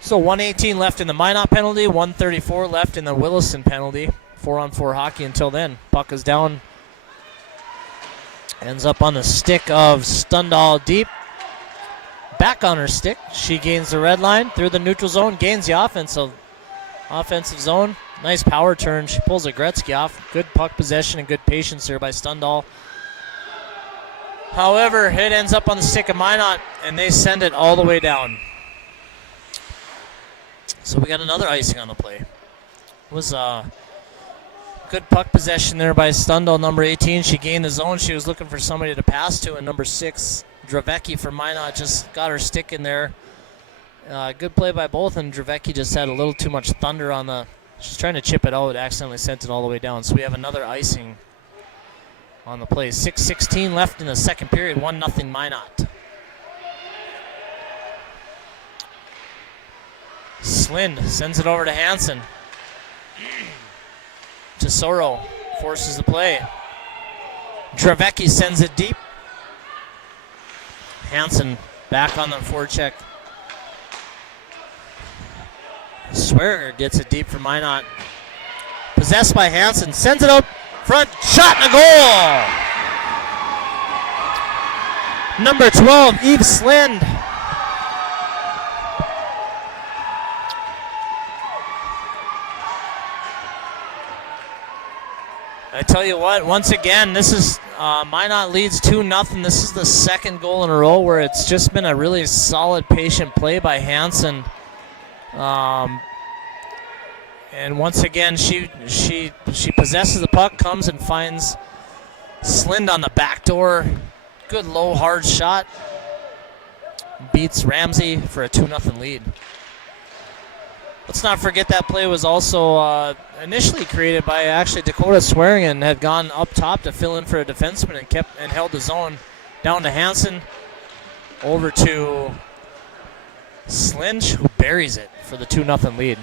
So 1:18 left in the Minot penalty, 1:34 left in the Williston penalty. 4-on-4 hockey until then. Puck is down. Ends up on the stick of Stundal deep. Back on her stick. She gains the red line through the neutral zone, gains the offensive zone. Nice power turn. She pulls a Gretzky off. Good puck possession and good patience here by Stundal. However, it ends up on the stick of Minot, and they send it all the way down. So we got another icing on the play. It was good puck possession there by Stundal, number 18. She gained the zone. She was looking for somebody to pass to, and number 6, Dravecki for Minot, just got her stick in there. Good play by both, and Dravecki just had a little too much thunder on the... She's trying to chip it out, accidentally sent it all the way down. So we have another icing on the play. 6:16 left in the second period, 1-0 Minot. Slind sends it over to Hansen. To Tesoro forces the play. Dravecki sends it deep. Hansen back on the forecheck. Swearinger gets it deep for Minot. Possessed by Hansen, sends it up front, shot and a goal! Number 12, Eve Slind. I tell you what, once again, this is Minot leads 2-0. This is the second goal in a row where it's just been a really solid, patient play by Hansen. And once again, she possesses the puck, comes and finds Slind on the back door. Good low, hard shot. Beats Ramsey for a 2-0 lead. Let's not forget that play was also initially created by actually Dakota Swearingen, had gone up top to fill in for a defenseman and held the zone down to Hansen, over to Slinch, who buries it for the 2-0 lead.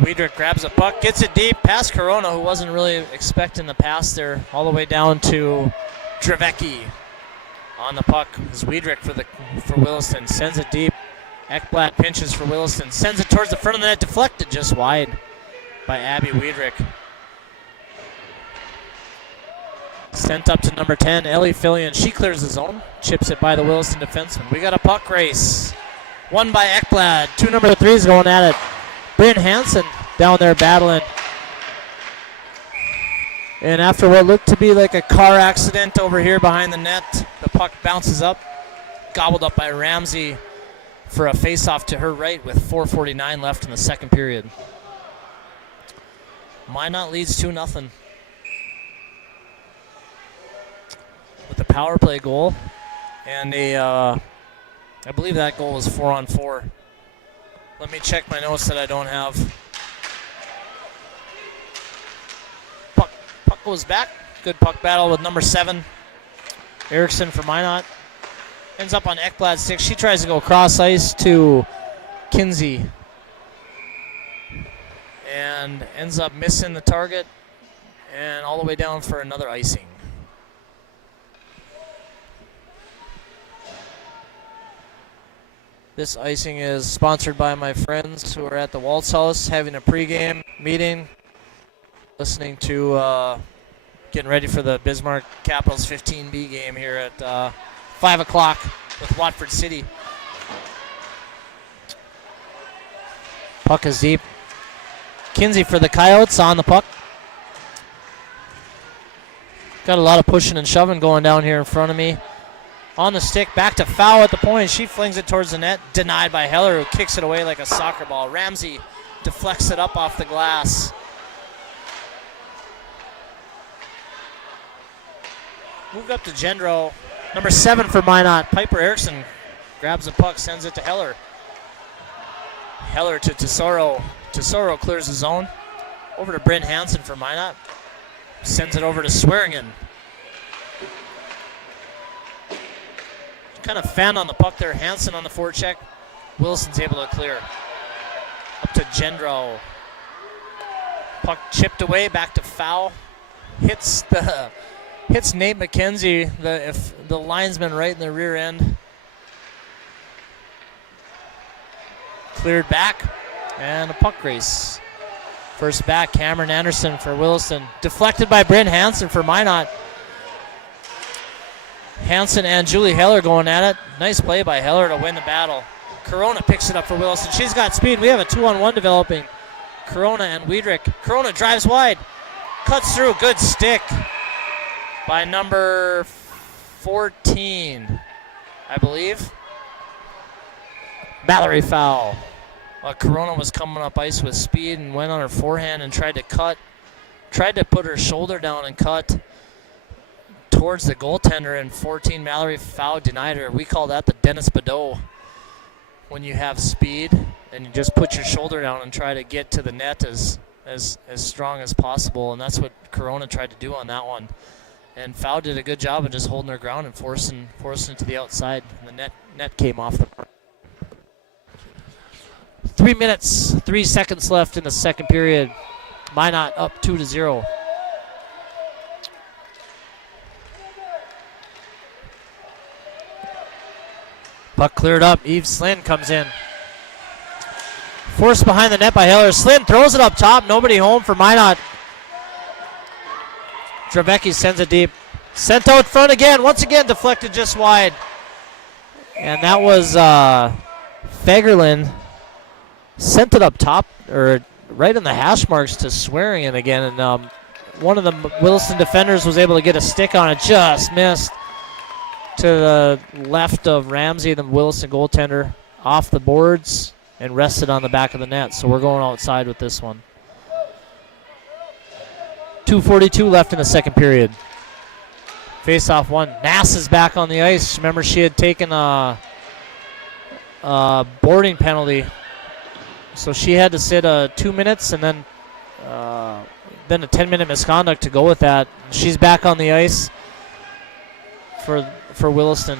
Wiedrich grabs a puck, gets it deep, past Corona, who wasn't really expecting the pass there, all the way down to Dravecki. On the puck is Wiedrich for Williston, sends it deep. Ekblad pinches for Williston, sends it towards the front of the net, deflected just wide by Abby Wiedrich. Sent up to number 10, Ellie Fillion. She clears the zone, chips it by the Williston defenseman. We got a puck race, won by Ekblad. 2 number 3s going at it. Bryn Hansen down there battling. And after what looked to be like a car accident over here behind the net, the puck bounces up, gobbled up by Ramsey for a face-off to her right with 4:49 left in the second period. Minot leads 2-0 with the power play goal, and I believe that goal was 4-on-4. Let me check my notes that I don't have. Puck goes back. Good puck battle with number 7. Erickson for Minot. Ends up on Ekblad's stick. She tries to go cross ice to Kinsey. And ends up missing the target. And all the way down for another icing. This icing is sponsored by my friends who are at the Waltz House having a pregame meeting, listening to, getting ready for the Bismarck Capitals 15B game here at 5 o'clock with Watford City. Puck is deep. Kinsey for the Coyotes on the puck. Got a lot of pushing and shoving going down here in front of me. On the stick, back to foul at the point. She flings it towards the net. Denied by Heller, who kicks it away like a soccer ball. Ramsey deflects it up off the glass. Moved up to Gendro. Number 7 for Minot. Piper Erickson grabs the puck, sends it to Heller. Heller to Tesoro. Tesoro clears the zone. Over to Bryn Hansen for Minot. Sends it over to Swearingen. Kind of fan on the puck there. Hansen on the forecheck. Wilson's able to clear. Up to Gendro. Puck chipped away, back to foul. Hits Nate McKenzie, the linesman right in the rear end. Cleared back, and a puck race. First back, Cameron Anderson for Williston. Deflected by Bryn Hansen for Minot. Hansen and Julie Heller going at it. Nice play by Heller to win the battle. Corona picks it up for Williston. She's got speed. We have a 2-on-1 developing. Corona and Wiedrich. Corona drives wide. Cuts through. Good stick by number 14, I believe. Mallory foul. Corona was coming up ice with speed and went on her forehand and tried to put her shoulder down and cut towards the goaltender, and 14 Mallory foul denied her. We call that the Dennis Badeau. When you have speed and you just put your shoulder down and try to get to the net as strong as possible, and that's what Corona tried to do on that one. And Foul did a good job of just holding her ground and forcing it to the outside. And the net came off the. 3 minutes, 3 seconds left in the second period. Minot up 2-0. Puck cleared up. Eve Slynn comes in. Forced behind the net by Heller. Slynn throws it up top. Nobody home for Minot. Dravecki sends it deep. Sent out front again. Once again deflected just wide. And that was Fagerlin. Sent it up top, or right in the hash marks to Swearingen again. And one of the Williston defenders was able to get a stick on it. Just missed to the left of Ramsey, the Williston goaltender, off the boards and rested on the back of the net. So we're going outside with this one. 2:42 left in the second period. Face-off one. Nass is back on the ice. Remember, she had taken a boarding penalty. So she had to sit 2 minutes and then a 10-minute misconduct to go with that. She's back on the ice for Williston.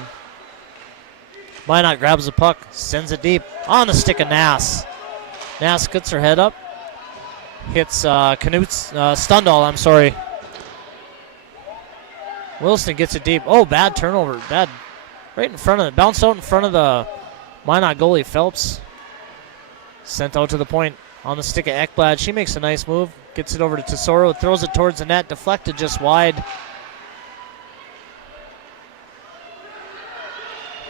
Minot grabs the puck, sends it deep on the stick of Nass. Nass gets her head up, hits Stundal, I'm sorry. Williston gets it deep. Oh, bad turnover. Bad. Right in front of it. Bounced out in front of the Minot goalie, Phelps. Sent out to the point on the stick of Ekblad. She makes a nice move. Gets it over to Tesoro. Throws it towards the net. Deflected just wide.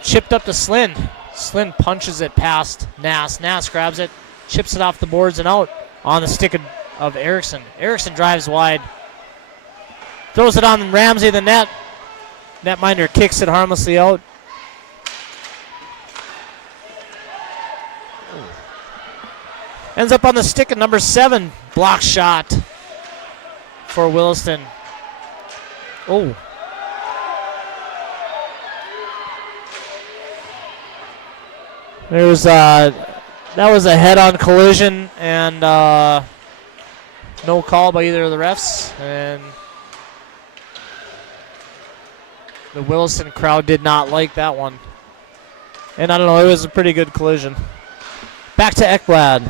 Chipped up to Slynn. Slynn punches it past Nass. Nass grabs it. Chips it off the boards and out on the stick of Erickson. Erickson drives wide. Throws it on Ramsey, the net. Netminder kicks it harmlessly out. Ends up on the stick of number 7. Block shot for Williston. Oh. That was a head-on collision and no call by either of the refs. And the Williston crowd did not like that one. And I don't know, it was a pretty good collision. Back to Ekblad.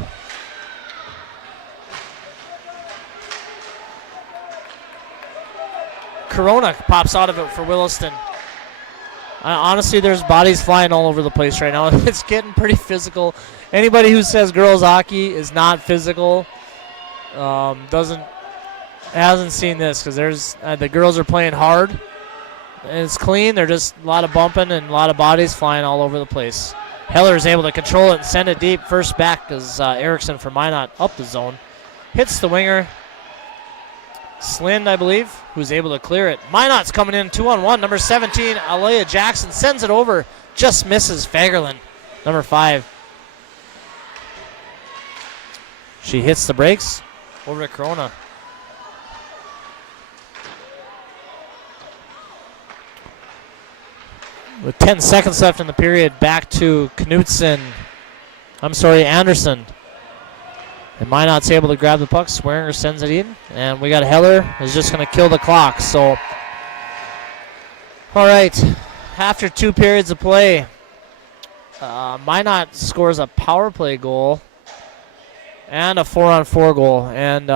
Corona pops out of it for Williston. Honestly, there's bodies flying all over the place right now. It's getting pretty physical. Anybody who says girls hockey is not physical hasn't seen this, because there's the girls are playing hard. And it's clean. They're just a lot of bumping and a lot of bodies flying all over the place. Heller is able to control it and send it deep. First back is Erickson for Minot up the zone. Hits the winger. Slynn, I believe, who's able to clear it. Minot's coming in 2-on-1. Number 17, Alea Jackson, sends it over. Just misses Fagerlin, number 5. She hits the brakes. Over to Corona. With 10 seconds left in the period, back to Anderson. And Minot's able to grab the puck. Swearinger sends it in. And we got Heller is just going to kill the clock. So, all right. After 2 periods of play, Minot scores a power play goal and a 4-on-4 goal. And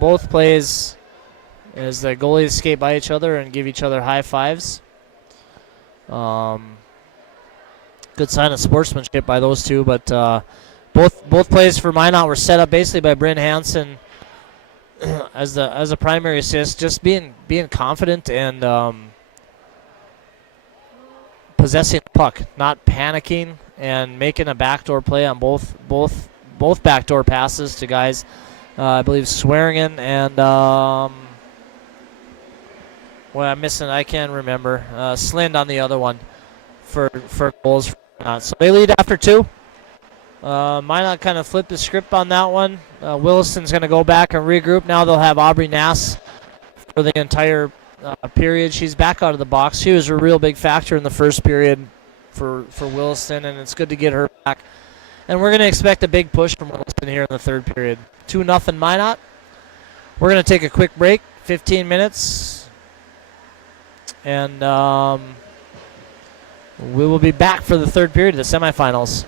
both plays as the goalies skate by each other and give each other high fives. Good sign of sportsmanship by those two, but both plays for Minot were set up basically by Bryn Hansen as a primary assist, just being confident and possessing the puck, not panicking, and making a backdoor play on both backdoor passes to guys. I believe Swearingen and I'm missing. I can't remember. Slind on the other one for goals for Minot. So they lead after 2. Minot kind of flipped the script on that one. Williston's going to go back and regroup. Now they'll have Aubrey Nass for the entire period. She's back out of the box. She was a real big factor in the first period for Williston, and it's good to get her back. And we're going to expect a big push from Williston here in the third period. 2-0 Minot. We're going to take a quick break, 15 minutes. And we will be back for the third period of the semifinals.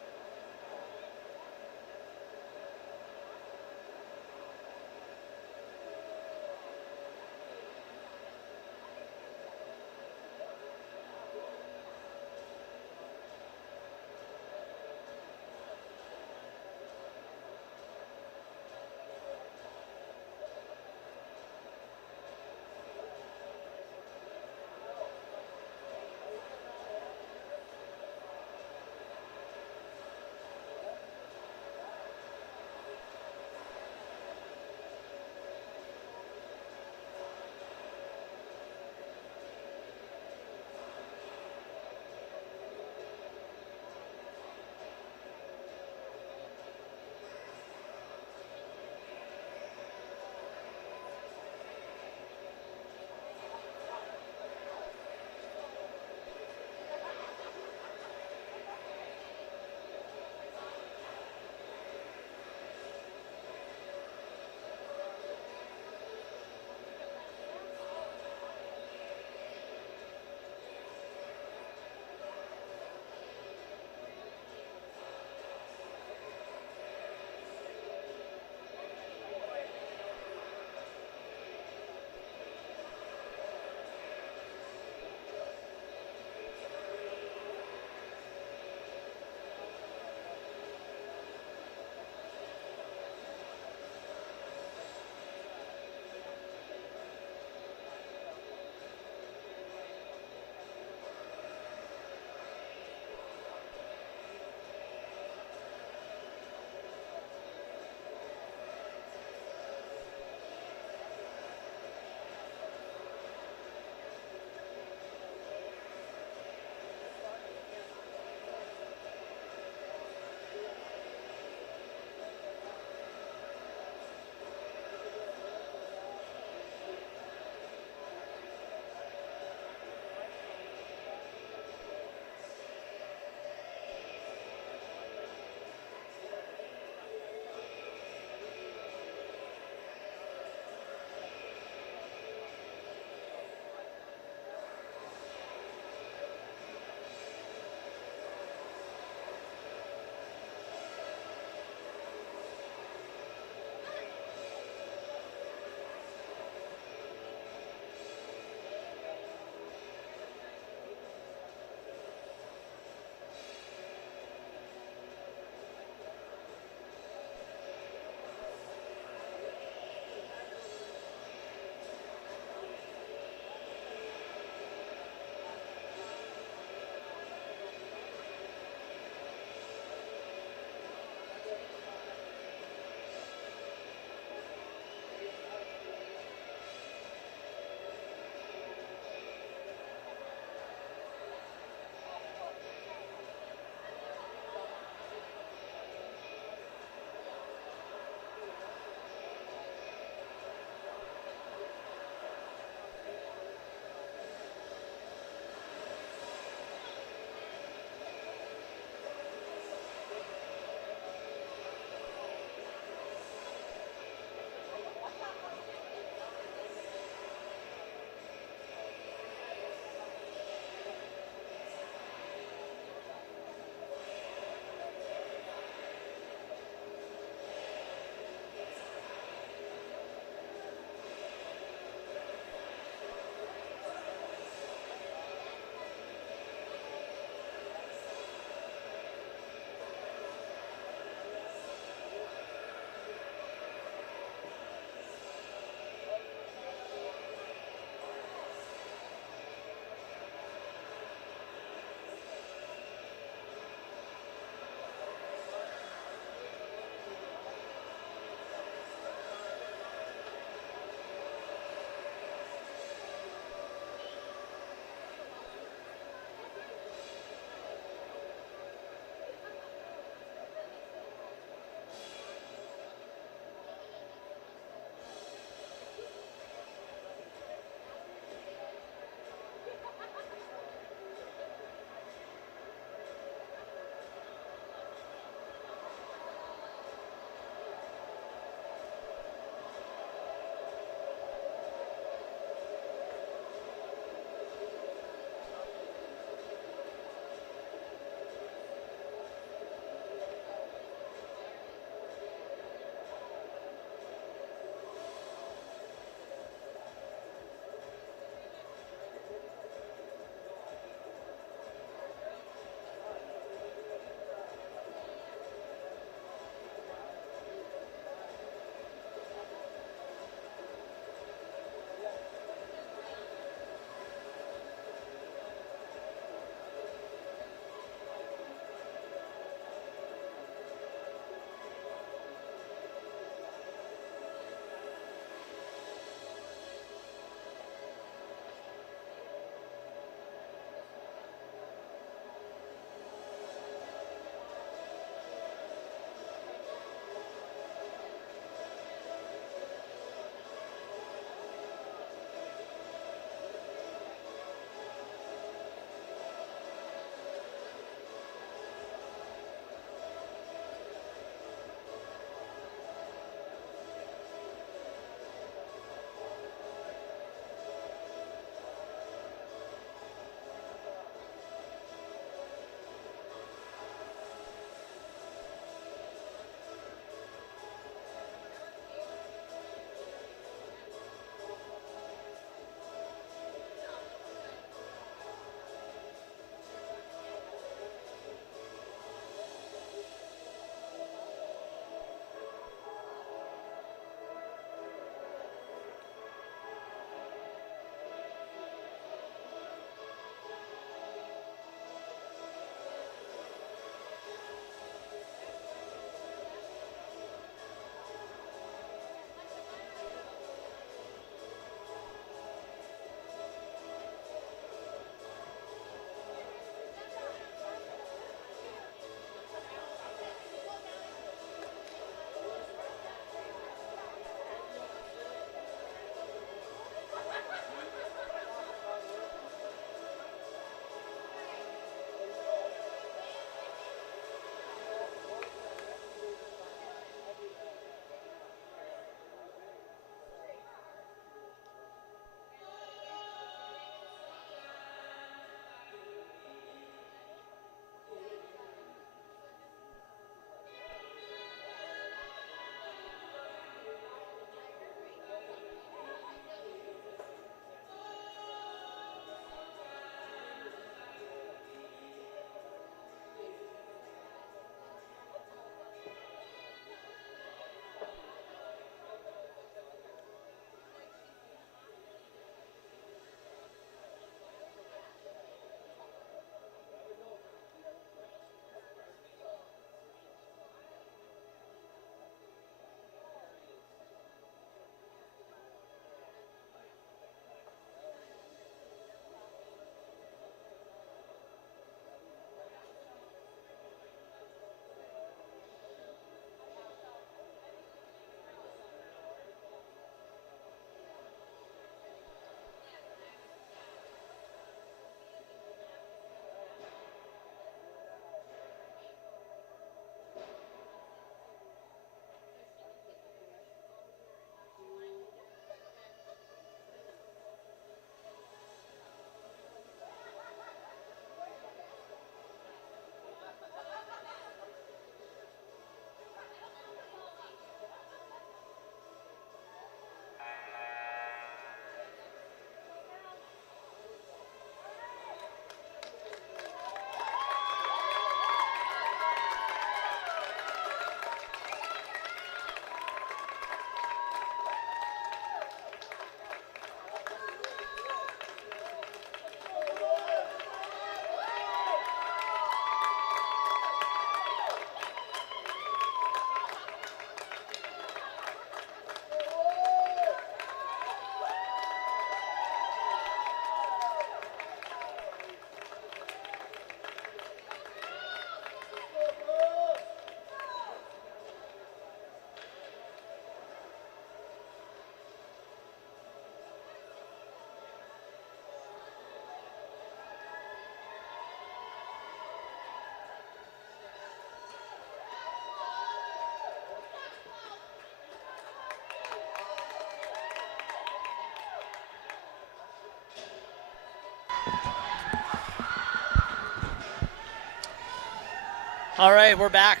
All right, we're back.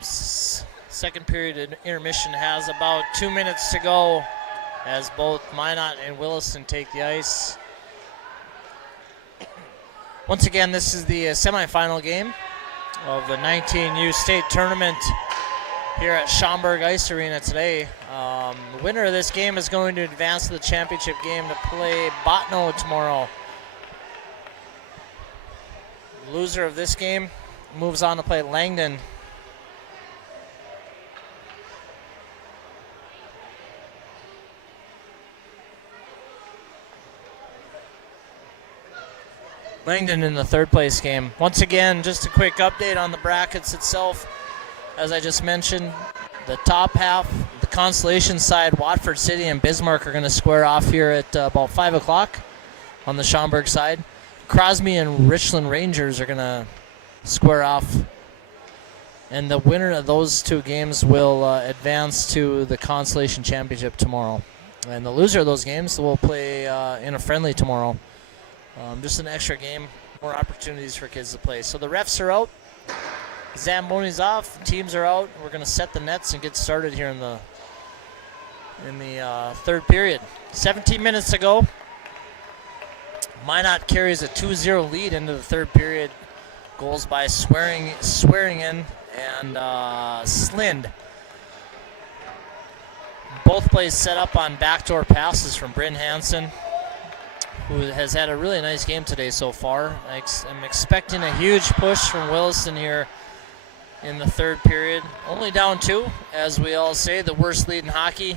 Second period intermission has about 2 minutes to go as both Minot and Williston take the ice. Once again, this is the semifinal game of the 19U state tournament here at Schaumburg Ice Arena today. The winner of this game is going to advance to the championship game to play Botno tomorrow. The loser of this game moves on to play Langdon. Langdon in the third place game. Once again, just a quick update on the brackets itself. As I just mentioned, the top half, the consolation side, Watford City and Bismarck are going to square off here at about 5 o'clock on the Schaumburg side. Crosby and Richland Rangers are going to square off. And the winner of those two games will advance to the consolation championship tomorrow. And the loser of those games will play in a friendly tomorrow. Just an extra game, more opportunities for kids to play. So the refs are out, Zamboni's off, teams are out. We're going to set the nets and get started here in the third period. 17 minutes to go. Minot carries a 2-0 lead into the third period. Goals by Swearingen and Slind. Both plays set up on backdoor passes from Bryn Hansen, who has had a really nice game today so far. I'm expecting a huge push from Williston here in the third period. Only down 2, as we all say, the worst lead in hockey.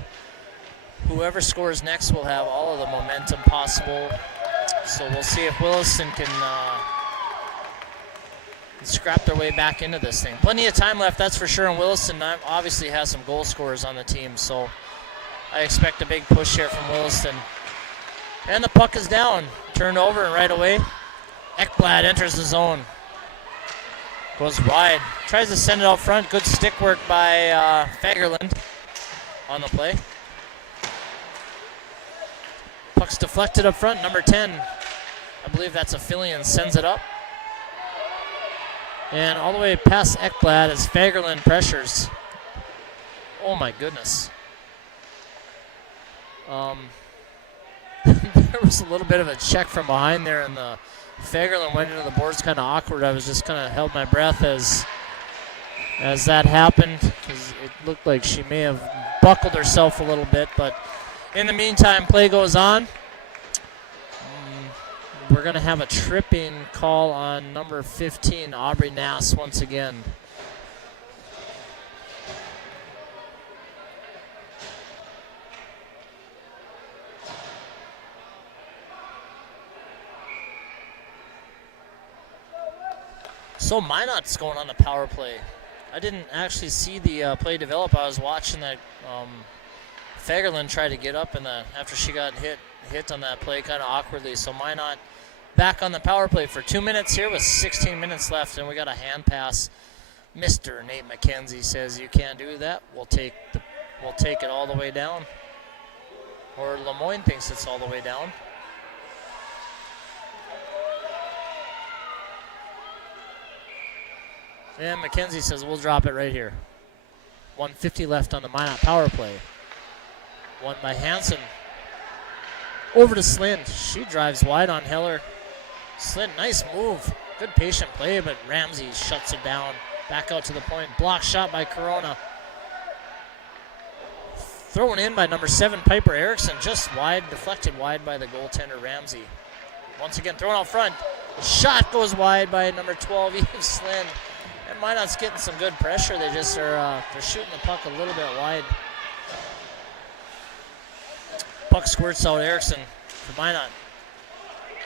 Whoever scores next will have all of the momentum possible. So we'll see if Williston can scrap their way back into this thing. Plenty of time left, that's for sure, and Williston obviously has some goal scorers on the team, so I expect a big push here from Williston. And the puck is down, turned over, and right away, Ekblad enters the zone. Goes wide, tries to send it out front. Good stick work by Fagerland on the play. Puck's deflected up front, number 10. I believe that's a Fillion, sends it up. And all the way past Ekblad as Fagerland pressures. Oh my goodness. There was a little bit of a check from behind there, and the Fagerland went into the boards kind of awkward. I was just kind of held my breath as that happened, because it looked like she may have buckled herself a little bit. But in the meantime, play goes on. We're going to have a tripping call on number 15, Aubrey Nass, once again. So Minot's going on the power play. I didn't actually see the play develop. I was watching that Fagerland try to get up after she got hit on that play kind of awkwardly. So Minot back on the power play for 2 minutes here with 16 minutes left, and we got a hand pass. Mr. Nate McKenzie says you can't do that. We'll take it all the way down. Or Lemoyne thinks it's all the way down. And McKenzie says we'll drop it right here. 1:50 left on the Minot power play. Won by Hansen. Over to Slind. She drives wide on Heller. Slind, nice move. Good patient play, but Ramsey shuts it down. Back out to the point. Block shot by Corona. Thrown in by number 7, Piper Erickson. Just wide, deflected wide by the goaltender, Ramsey. Once again, thrown out front. Shot goes wide by number 12, Eve Slind. And Minot's getting some good pressure. They just are they're shooting the puck a little bit wide. Puck squirts out Erickson for Minot.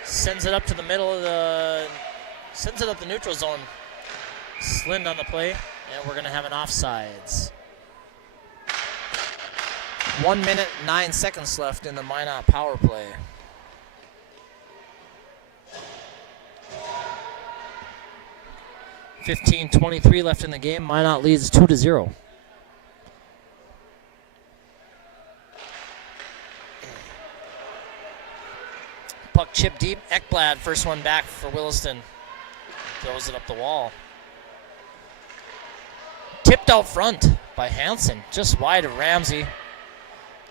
Sends it up to the middle of sends it up the neutral zone. Slind on the play, and we're going to have an offsides. 1 minute, 9 seconds left in the Minot power play. .23 left in the game. Minot leads 2-0. Puck chip deep. Ekblad, first one back for Williston. Throws it up the wall. Tipped out front by Hansen, just wide of Ramsey.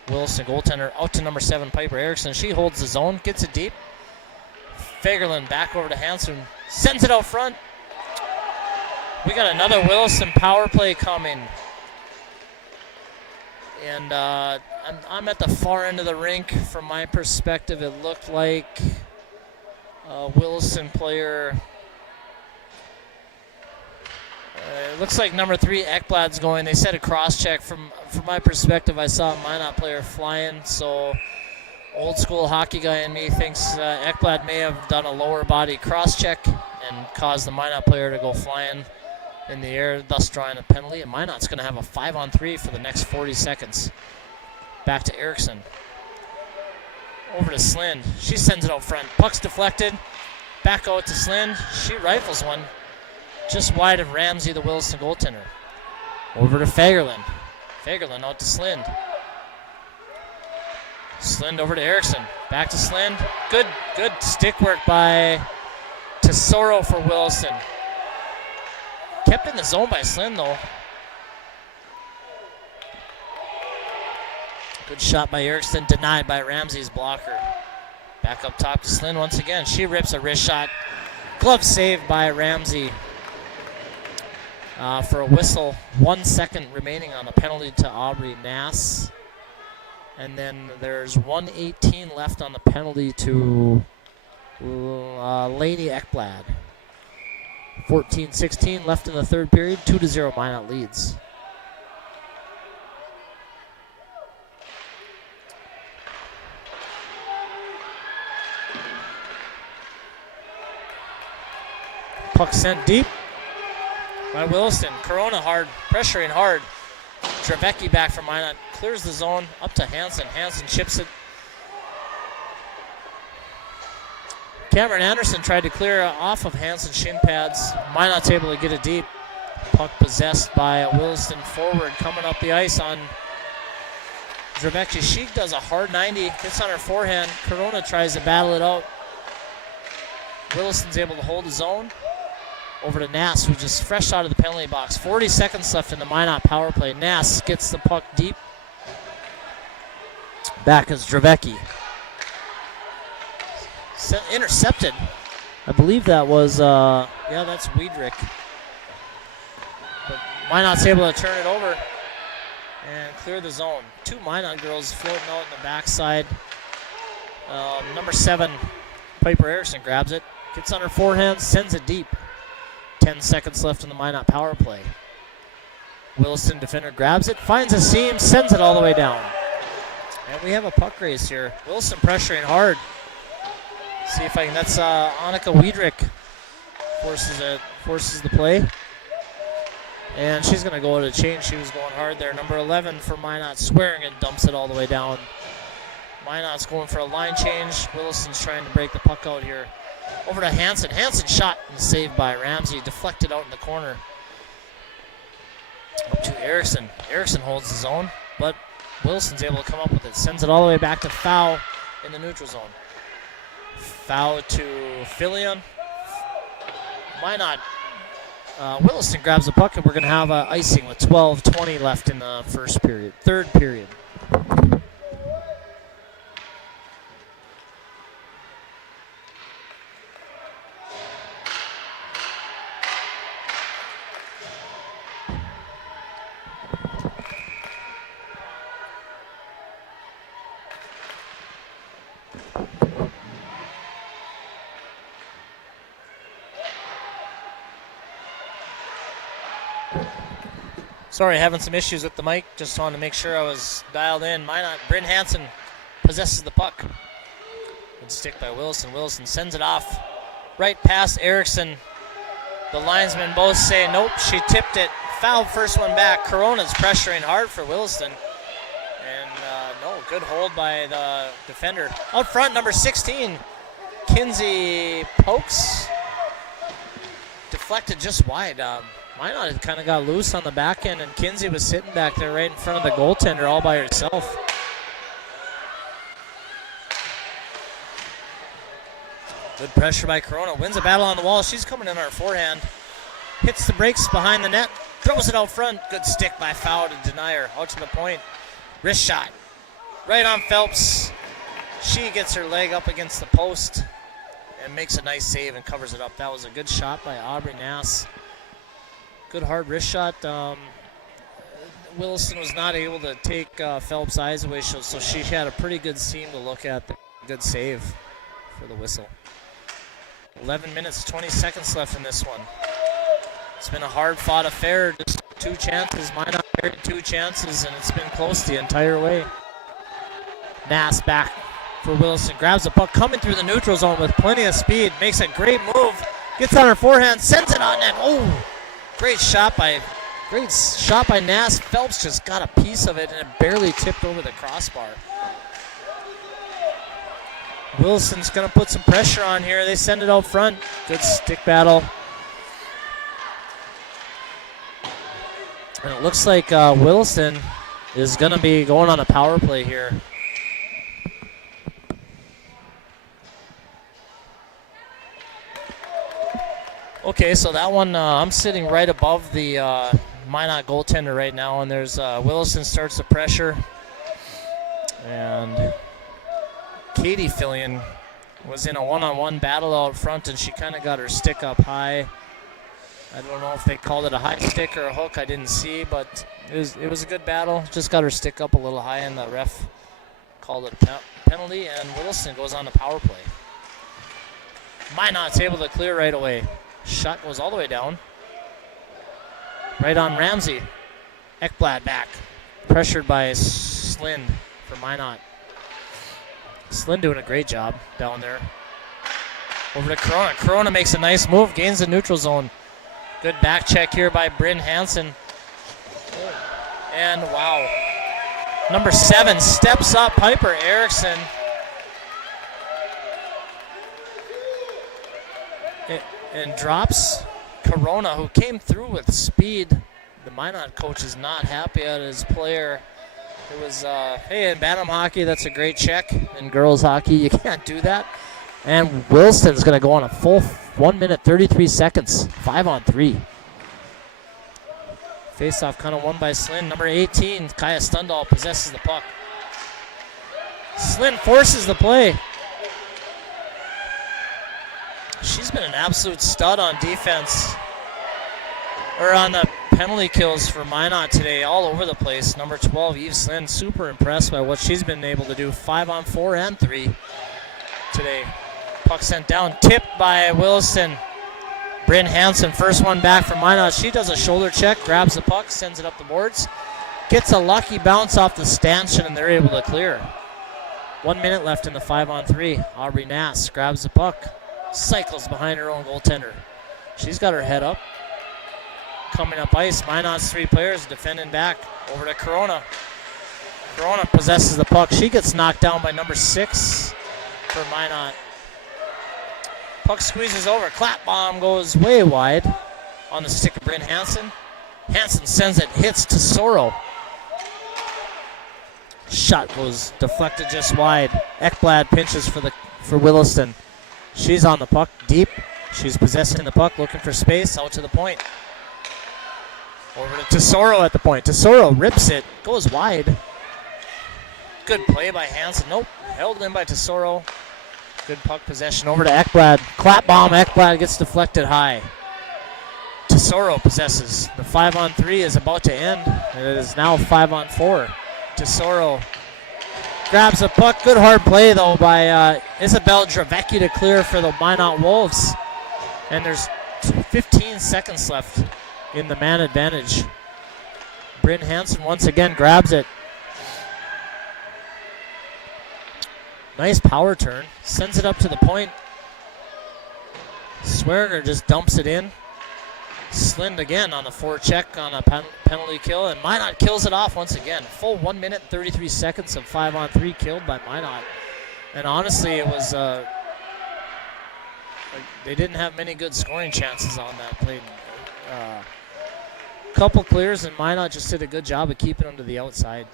Williston goaltender out to number 7, Piper Erickson. She holds the zone, gets it deep. Fagerlund back over to Hansen, sends it out front. We got another Williston power play coming. And I'm at the far end of the rink. From my perspective, it looked like a Williston player. It looks like number 3, Ekblad's going. They said a cross-check. From my perspective, I saw a Minot player flying. So old school hockey guy in me thinks Ekblad may have done a lower body cross-check and caused the Minot player to go flying in the air, thus drawing a penalty. And Minot's going to have a 5-on-3 for the next 40 seconds. Back to Erickson. Over to Slind. She sends it out front. Puck's deflected. Back out to Slind. She rifles one just wide of Ramsey, the Williston goaltender. Over to Fagerlund. Fagerlund out to Slind. Slind over to Erickson. Back to Slind. Good stick work by Tesoro for Williston. Kept in the zone by Slind, though. Good shot by Erickson, denied by Ramsey's blocker. Back up top to Slind once again. She rips a wrist shot. Glove saved by Ramsey for a whistle. 1 second remaining on the penalty to Aubrey Nass. And then there's 1:18 left on the penalty to Lady Ekblad. 14-16 left in the third period. 2-0 Minot leads. Puck sent deep by Williston. Corona hard, pressuring hard. Trevecki back from Minot. Clears the zone up to Hansen. Hansen chips it. Cameron Anderson tried to clear off of Hansen's shin pads. Minot's able to get it deep. Puck possessed by a Williston forward coming up the ice on Trevecki. She does a hard 90, gets on her forehand. Corona tries to battle it out. Williston's able to hold the zone. Over to Nass, who's just fresh out of the penalty box. 40 seconds left in the Minot power play. Nass gets the puck deep. Back is Dravecki. Intercepted. I believe that was, that's Wiedrich. But Minot's able to turn it over and clear the zone. 2 Minot girls floating out in the backside. Number 7, Piper Erickson grabs it. Gets on her forehand, sends it deep. 10 seconds left in the Minot power play. Williston defender grabs it, finds a seam, sends it all the way down. And we have a puck race here. Williston pressuring hard. See if I can, that's Annika Wiedrich forces the play. And she's going to go to change. She was going hard there. Number 11 for Minot, swearing, and dumps it all the way down. Minot's going for a line change. Williston's trying to break the puck out here. Over to Hansen. Hansen shot and saved by Ramsey. Deflected out in the corner. Up to Erickson. Erickson holds the zone, but Wilson's able to come up with it. Sends it all the way back to Foul in the neutral zone. Foul to Filion. Minot. Williston grabs the puck, and we're going to have icing with 12:20 left in the third period. Sorry, having some issues with the mic. Just wanted to make sure I was dialed in. Minot, Bryn Hansen possesses the puck. Good stick by Williston. Williston sends it off right past Erickson. The linesmen both say nope, she tipped it. Foul, first one back. Corona's pressuring hard for Williston. And no, good hold by the defender. Out front, number 16, Kinsey pokes. Deflected just wide. Minot had kind of got loose on the back end, and Kinsey was sitting back there right in front of the goaltender all by herself. Good pressure by Corona. Wins a battle on the wall. She's coming in on her forehand. Hits the brakes behind the net. Throws it out front. Good stick by Fowl to Denier. Out to the point. Wrist shot. Right on Phelps. She gets her leg up against the post and makes a nice save and covers it up. That was a good shot by Aubrey Nass. Good hard wrist shot. Williston was not able to take Phelps' eyes away, so she had a pretty good seam to look at. Good save for the whistle. 11 minutes, 20 seconds left in this one. It's been a hard-fought affair. Just 2 chances. Minot buried 2 chances, and it's been close the entire way. Nass back for Williston. Grabs the puck, coming through the neutral zone with plenty of speed. Makes a great move. Gets on her forehand, sends it on net. Oh, great shot by Nass. Phelps just got a piece of it, and it barely tipped over the crossbar. Williston's going to put some pressure on here. They send it out front. Good stick battle. And it looks like Williston is going to be going on a power play here. Okay, so that one, I'm sitting right above the Minot goaltender right now, and there's Williston starts the pressure. And Katie Fillion was in a one-on-one battle out front, and she kind of got her stick up high. I don't know if they called it a high stick or a hook. I didn't see, but it was a good battle. Just got her stick up a little high, and the ref called it a penalty, and Williston goes on the power play. Minot's able to clear right away. Shot goes all the way down. Right on Ramsey. Ekblad back. Pressured by Slind for Minot. Slind doing a great job down there. Over to Corona. Corona makes a nice move. Gains the neutral zone. Good back check here by Bryn Hansen. And wow. Number 7 steps up. Piper Erickson. And drops Corona, who came through with speed. The Minot coach is not happy at his player. It was, hey, in Bantam hockey, that's a great check. In girls hockey, you can't do that. And Williston's going to go on a full 1 minute, 33 seconds, 5-on-3. Face-off kind of won by Slind. Number 18, Kaya Stundal, possesses the puck. Slind forces the play. She's been an absolute stud on defense, or on the penalty kills for Minot today, all over the place. Number 12, Eve Slind, super impressed by what she's been able to do. 5-on-4 and 3 today. Puck sent down, tipped by Williston. Bryn Hansen, first one back for Minot. She does a shoulder check, grabs the puck, sends it up the boards. Gets a lucky bounce off the stanchion, and they're able to clear. 1 minute left in the 5-on-3. Aubrey Nass grabs the puck. Cycles behind her own goaltender. She's got her head up. Coming up ice, Minot's 3 players defending back. Over to Corona. Corona possesses the puck. She gets knocked down by number 6 for Minot. Puck squeezes over. Clap bomb goes way wide on the stick of Bryn Hansen. Hansen sends it, hits Tesoro. Shot goes deflected just wide. Ekblad pinches for Williston. She's on the puck deep. She's possessing the puck, looking for space, out to the point. Over to Tesoro at the point. Tesoro rips it, goes wide. Good play by Hansen. Nope, held in by Tesoro. Good puck possession over to Ekblad. Clap bomb, Ekblad gets deflected high. Tesoro possesses. The 5-on-3 is about to end. It is now 5-on-4. Tesoro grabs the puck. Good hard play, though, by Isabel Dravecki to clear for the Minot Wolves. And there's 15 seconds left in the man advantage. Bryn Hansen once again grabs it. Nice power turn. Sends it up to the point. Swearinger just dumps it in. Slind again on the forecheck on a penalty kill, and Minot kills it off once again. Full 1 minute, 33 seconds of 5-on-3 killed by Minot. And honestly, it was, they didn't have many good scoring chances on that play. Couple clears, and Minot just did a good job of keeping them to the outside.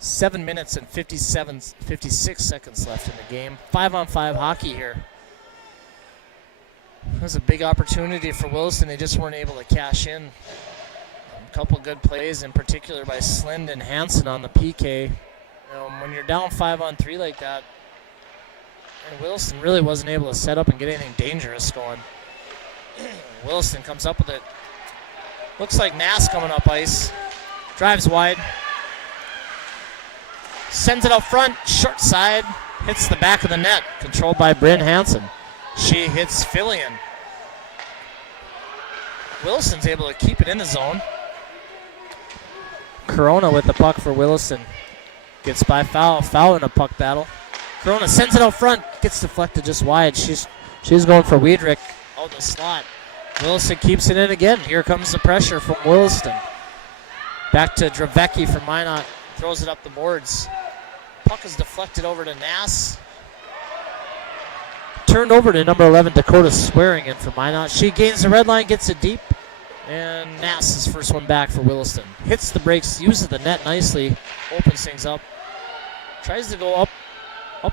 7 minutes and 56 seconds left in the game. 5-on-5 hockey here. It was a big opportunity for Williston. They just weren't able to cash in. A couple good plays, in particular by Slind and Hansen on the PK. When you're down 5-on-3 like that, and Williston really wasn't able to set up and get anything dangerous going. Williston comes up with it. Looks like Nass coming up ice. Drives wide. Sends it out front, short side. Hits the back of the net, controlled by Bryn Hansen. She hits Fillion. Williston's able to keep it in the zone. Corona with the puck for Williston. Gets by Foul in a puck battle. Corona sends it out front, gets deflected just wide. She's going for Wiedrich out the slot. Williston keeps it in again. Here comes the pressure from Williston. Back to Dravecki for Minot. Throws it up the boards. Puck is deflected over to Nass. Turned over to number 11, Dakota Swearingen for Minot. She gains the red line, gets it deep. And Nass is first one back for Williston. Hits the brakes, uses the net nicely. Opens things up. Tries to go up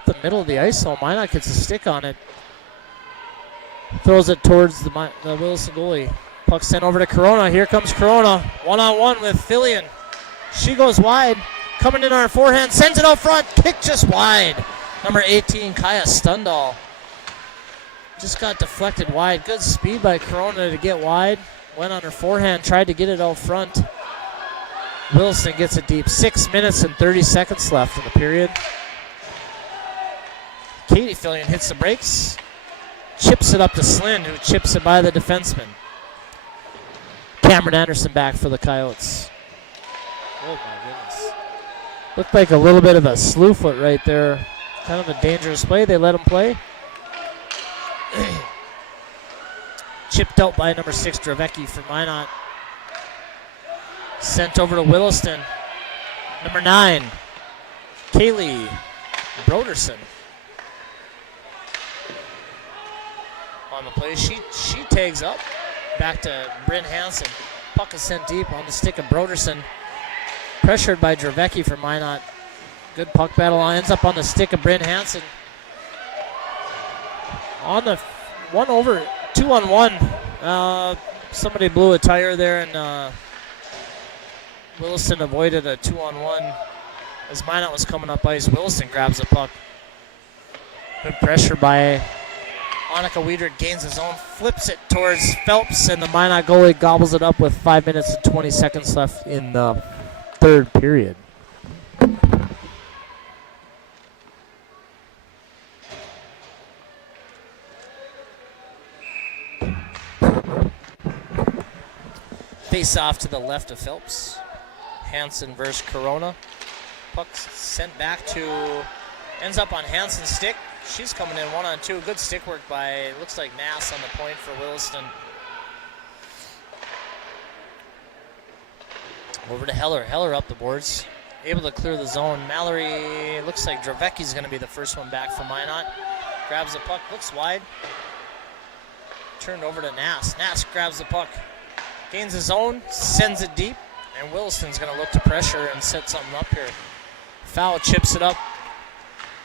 the middle of the ice, so Minot gets a stick on it. Throws it towards the Williston goalie. Puck sent over to Corona. Here comes Corona. One-on-one with Fillion. She goes wide. Coming in on her forehand. Sends it out front. Kick just wide. Number 18, Kaya Stundal. Just got deflected wide. Good speed by Corona to get wide. Went on her forehand. Tried to get it out front. Williston gets it deep. 6 minutes and 30 seconds left in the period. Katie Fillion hits the brakes. Chips it up to Slind, who chips it by the defenseman. Cameron Anderson back for the Coyotes. Oh my goodness. Looked like a little bit of a slew foot right there. Kind of a dangerous play. They let him play. Chipped out by number 6, Dravecki for Minot. Sent over to Williston. Number 9, Kaylee Broderson. On the play, she tags up. Back to Bryn Hansen. Puck is sent deep on the stick of Broderson. Pressured by Dravecki for Minot. Good puck battle. Ends up on the stick of Bryn Hansen. On the 2-on-1. Somebody blew a tire there, and Williston avoided a 2-on-1 as Minot was coming up ice. Williston grabs the puck. Good pressure by Annika Wiedrich, gains his own, flips it towards Phelps, and the Minot goalie gobbles it up with 5 minutes and 20 seconds left in the third period. Face off to the left of Phelps. Hansen versus Corona. Puck's sent back to, ends up on Hansen's stick. She's coming in 1-on-2. Good stick work by, looks like Nass on the point for Williston. Over to Heller. Heller up the boards. Able to clear the zone. Mallory, looks like Dravecki's going to be the first one back for Minot. Grabs the puck, looks wide. Turned over to Nass. Nass grabs the puck. Gains his own, sends it deep. And Williston's going to look to pressure and set something up here. Foul chips it up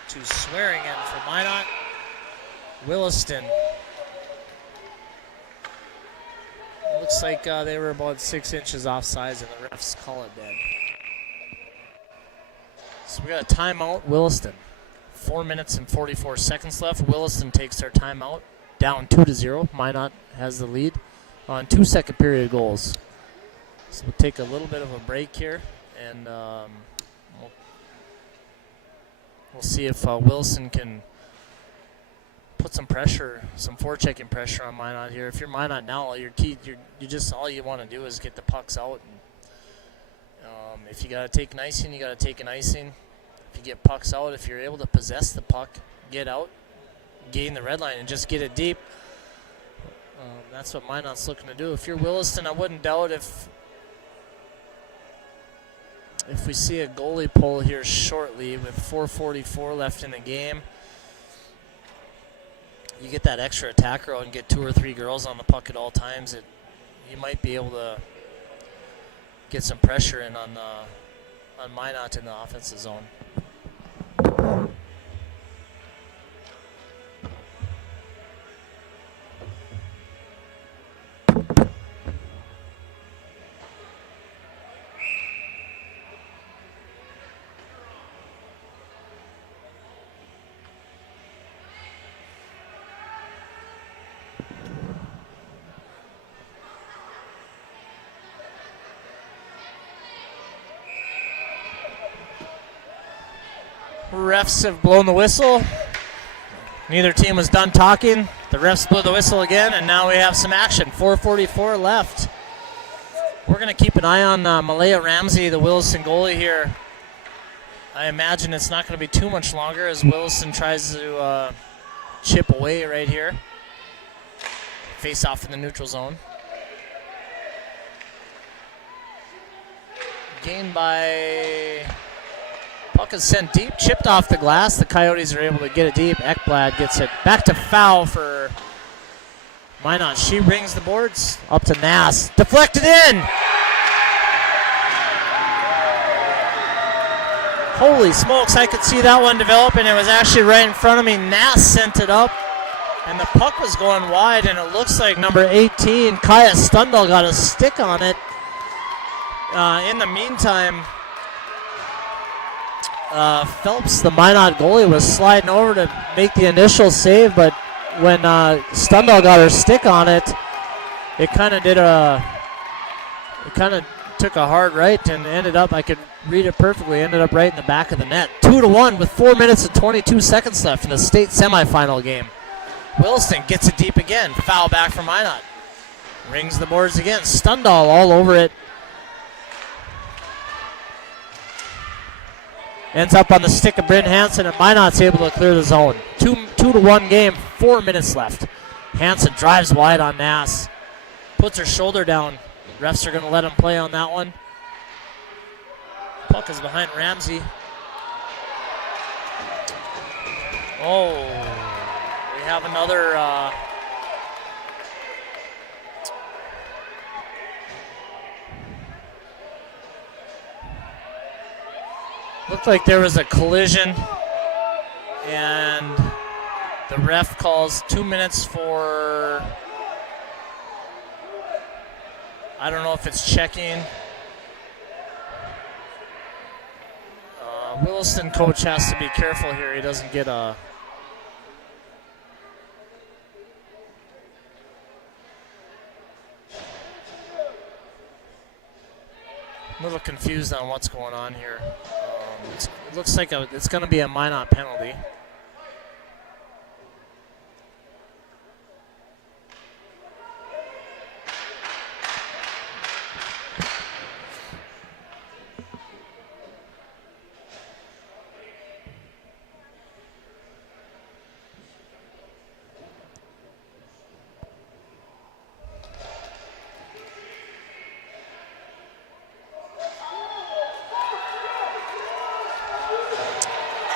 to Swearingen for Minot. Williston. Looks like they were about 6 inches offsides, and the refs call it dead. So we got a timeout, Williston. 4 minutes and 44 seconds left. Williston takes their timeout, down 2-0. Minot has the lead on 2 second period goals. So we'll take a little bit of a break here, and we'll see if Williston can put some pressure, some forechecking pressure on Minot here. If you're Minot now, your key, all you want to do is get the pucks out. And, if you got to take an icing, you got to take an icing. If you get pucks out, if you're able to possess the puck, get out, gain the red line, and just get it deep. That's what Minot's looking to do. If you're Williston, I wouldn't doubt if we see a goalie pull here shortly with 4:44 left in the game. You get that extra attacker out and get 2 or 3 girls on the puck at all times. You might be able to get some pressure in on Minot in the offensive zone. Refs have blown the whistle. Neither team was done talking. The refs blew the whistle again, and now we have some action. 4:44 left. We're going to keep an eye on Malaya Ramsey, the Williston goalie here. I imagine it's not going to be too much longer as Williston tries to chip away right here. Face off in the neutral zone. Gained by... Puck is sent deep, chipped off the glass. The Coyotes are able to get it deep. Ekblad gets it back to foul for Minot. She rings the boards up to Nass. Deflected in! Holy smokes, I could see that one develop, and it was actually right in front of me. Nass sent it up, and the puck was going wide, and it looks like number 18, Kaya Stundal, got a stick on it. In the meantime, Phelps, the Minot goalie, was sliding over to make the initial save, but when Stundal got her stick on it, it kind of took a hard right and ended up, I could read it perfectly, ended up right in the back of the net. 2-1 with 4 minutes and 22 seconds left in the state semifinal game. Williston gets it deep again. Foul back from Minot. Rings the boards again. Stundal all over it. Ends up on the stick of Bryn Hansen, and Minot's able to clear the zone. 2-1 game, 4 minutes left. Hansen drives wide on Nass. Puts her shoulder down. Refs are going to let him play on that one. Puck is behind Ramsey. Oh, we have another... Looked like there was a collision, and the ref calls 2 minutes for, I don't know if it's checking. Williston coach has to be careful here. He doesn't get a... I'm a little confused on what's going on here. It looks like it's going to be a Minot penalty.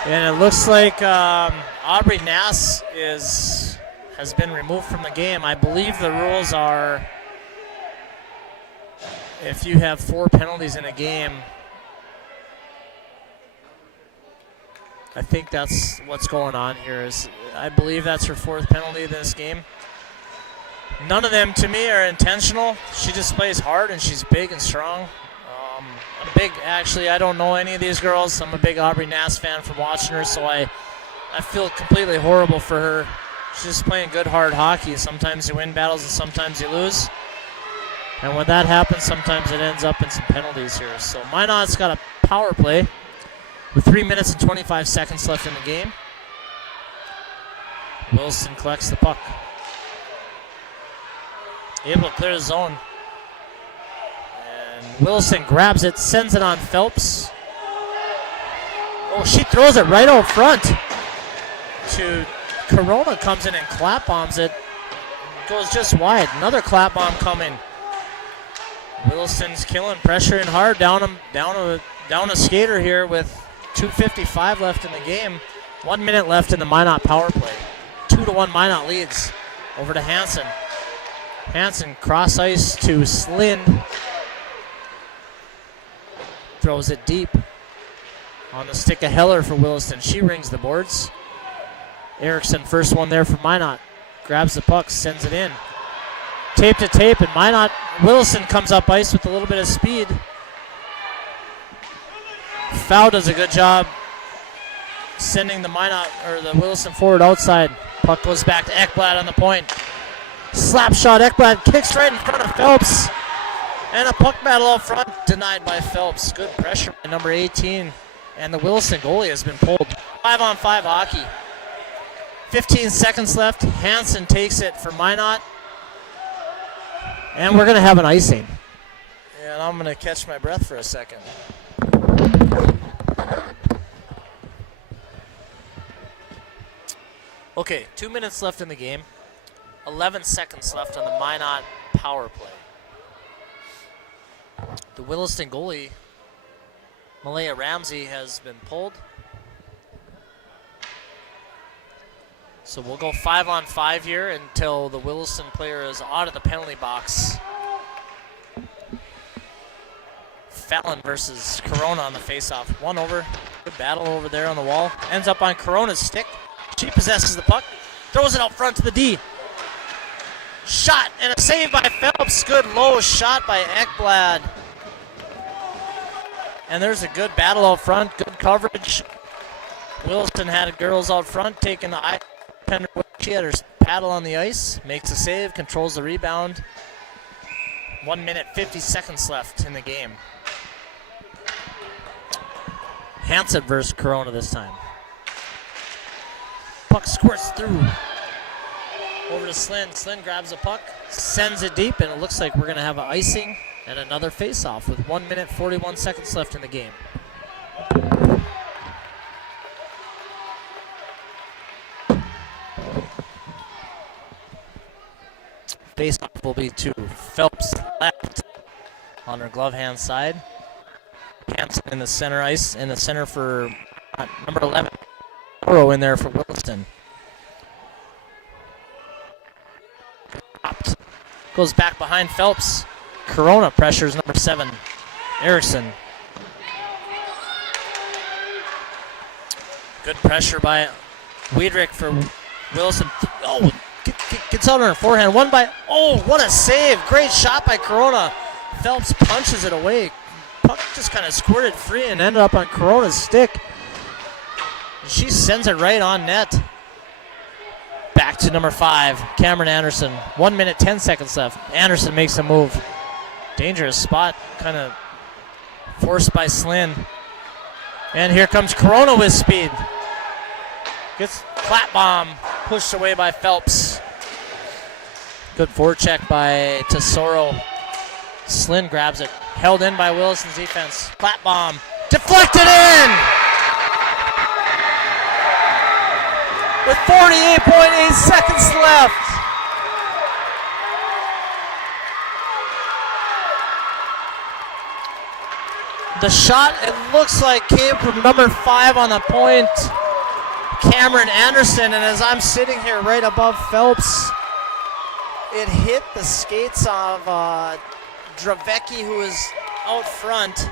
And it looks like Aubrey Nass has been removed from the game. I believe the rules are if you have 4 penalties in a game, I think that's what's going on here. I believe that's her 4th penalty in this game. None of them, to me, are intentional. She just plays hard, and she's big and strong. Actually, I don't know any of these girls. I'm a big Aubrey Nass fan from watching her, so I feel completely horrible for her. She's just playing good, hard hockey. Sometimes you win battles and sometimes you lose. And when that happens, sometimes it ends up in some penalties here. So Minot's got a power play with 3 minutes and 25 seconds left in the game. Williston collects the puck. Able to clear the zone. Williston grabs it, sends it on Phelps. Oh, she throws it right out front to Corona, comes in and clap bombs it. Goes just wide. Another clap bomb coming. Williston's killing, pressuring hard down a skater here with 2:55 left in the game. 1 minute left in the Minot power play. 2-1 Minot leads. Over to Hansen. Hansen cross ice to Slind. Throws it deep on the stick of Heller for Williston. She rings the boards. Erickson, first one there for Minot. Grabs the puck, sends it in. Tape to tape, and Williston comes up ice with a little bit of speed. Foul does a good job sending the Williston forward outside. Puck goes back to Ekblad on the point. Slap shot, Ekblad kicks right in front of Phelps. And a puck battle up front, denied by Phelps. Good pressure by number 18. And the Williston goalie has been pulled. 5-on-5 hockey. 15 seconds left. Hansen takes it for Minot. And we're going to have an icing. And I'm going to catch my breath for a second. Okay, 2 minutes left in the game. 11 seconds left on the Minot power play. The Williston goalie, Malaya Ramsey, has been pulled. So we'll go 5-on-5 here until the Williston player is out of the penalty box. Fallon versus Corona on the faceoff. One over. Good battle over there on the wall. Ends up on Corona's stick. She possesses the puck. Throws it out front to the D. Shot and a save by Phelps. Good low shot by Ekblad. And there's a good battle out front. Good coverage. Williston had girls out front taking the eye. She had her paddle on the ice. Makes a save. Controls the rebound. 1 minute, 50 seconds left in the game. Hansen versus Corona this time. Puck squirts through. Over to Slynn. Slynn grabs the puck, sends it deep, and it looks like we're going to have an icing and another face-off with 1 minute, 41 seconds left in the game. Face-off will be to Phelps left on her glove hand side. Hansen in the center ice, in the center for number 11. Oro in there for Williston. Goes back behind Phelps. Corona pressures number 7, Erickson. Good pressure by Wiedrich for Williston. Oh, gets out on her forehand. One by, oh, what a save. Great shot by Corona. Phelps punches it away. Puck just kind of squirted free and ended up on Corona's stick. She sends it right on net. Back to number 5, Cameron Anderson. 1 minute, 10 seconds left. Anderson makes a move. Dangerous spot, kind of forced by Slynn. And here comes Corona with speed. Gets clap bomb, pushed away by Phelps. Good forecheck by Tesoro. Slynn grabs it. Held in by Williston's defense. Clap bomb. Deflected in! With 48.8 seconds left. The shot, it looks like, came from number 5 on the point, Cameron Anderson. And as I'm sitting here right above Phelps, it hit the skates of Dravecki, who is out front.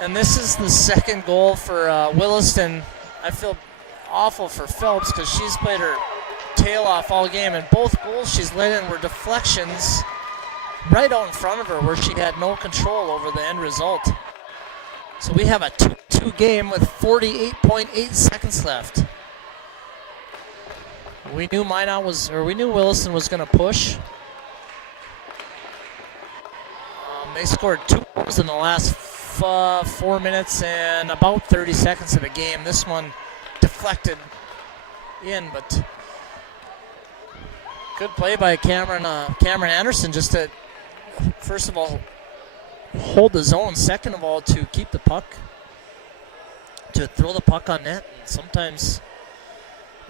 And this is the second goal for Williston. I feel awful for Phelps because she's played her tail off all game, and both goals she's let in were deflections right out in front of her where she had no control over the end result. So we have a 2-2 game with 48.8 seconds left. We knew Williston was going to push. They scored 2 goals in the last 4 minutes and about 30 seconds of the game. This one deflected in, but good play by Cameron Anderson just to, first of all, hold the zone. Second of all, to keep the puck, to throw the puck on net. And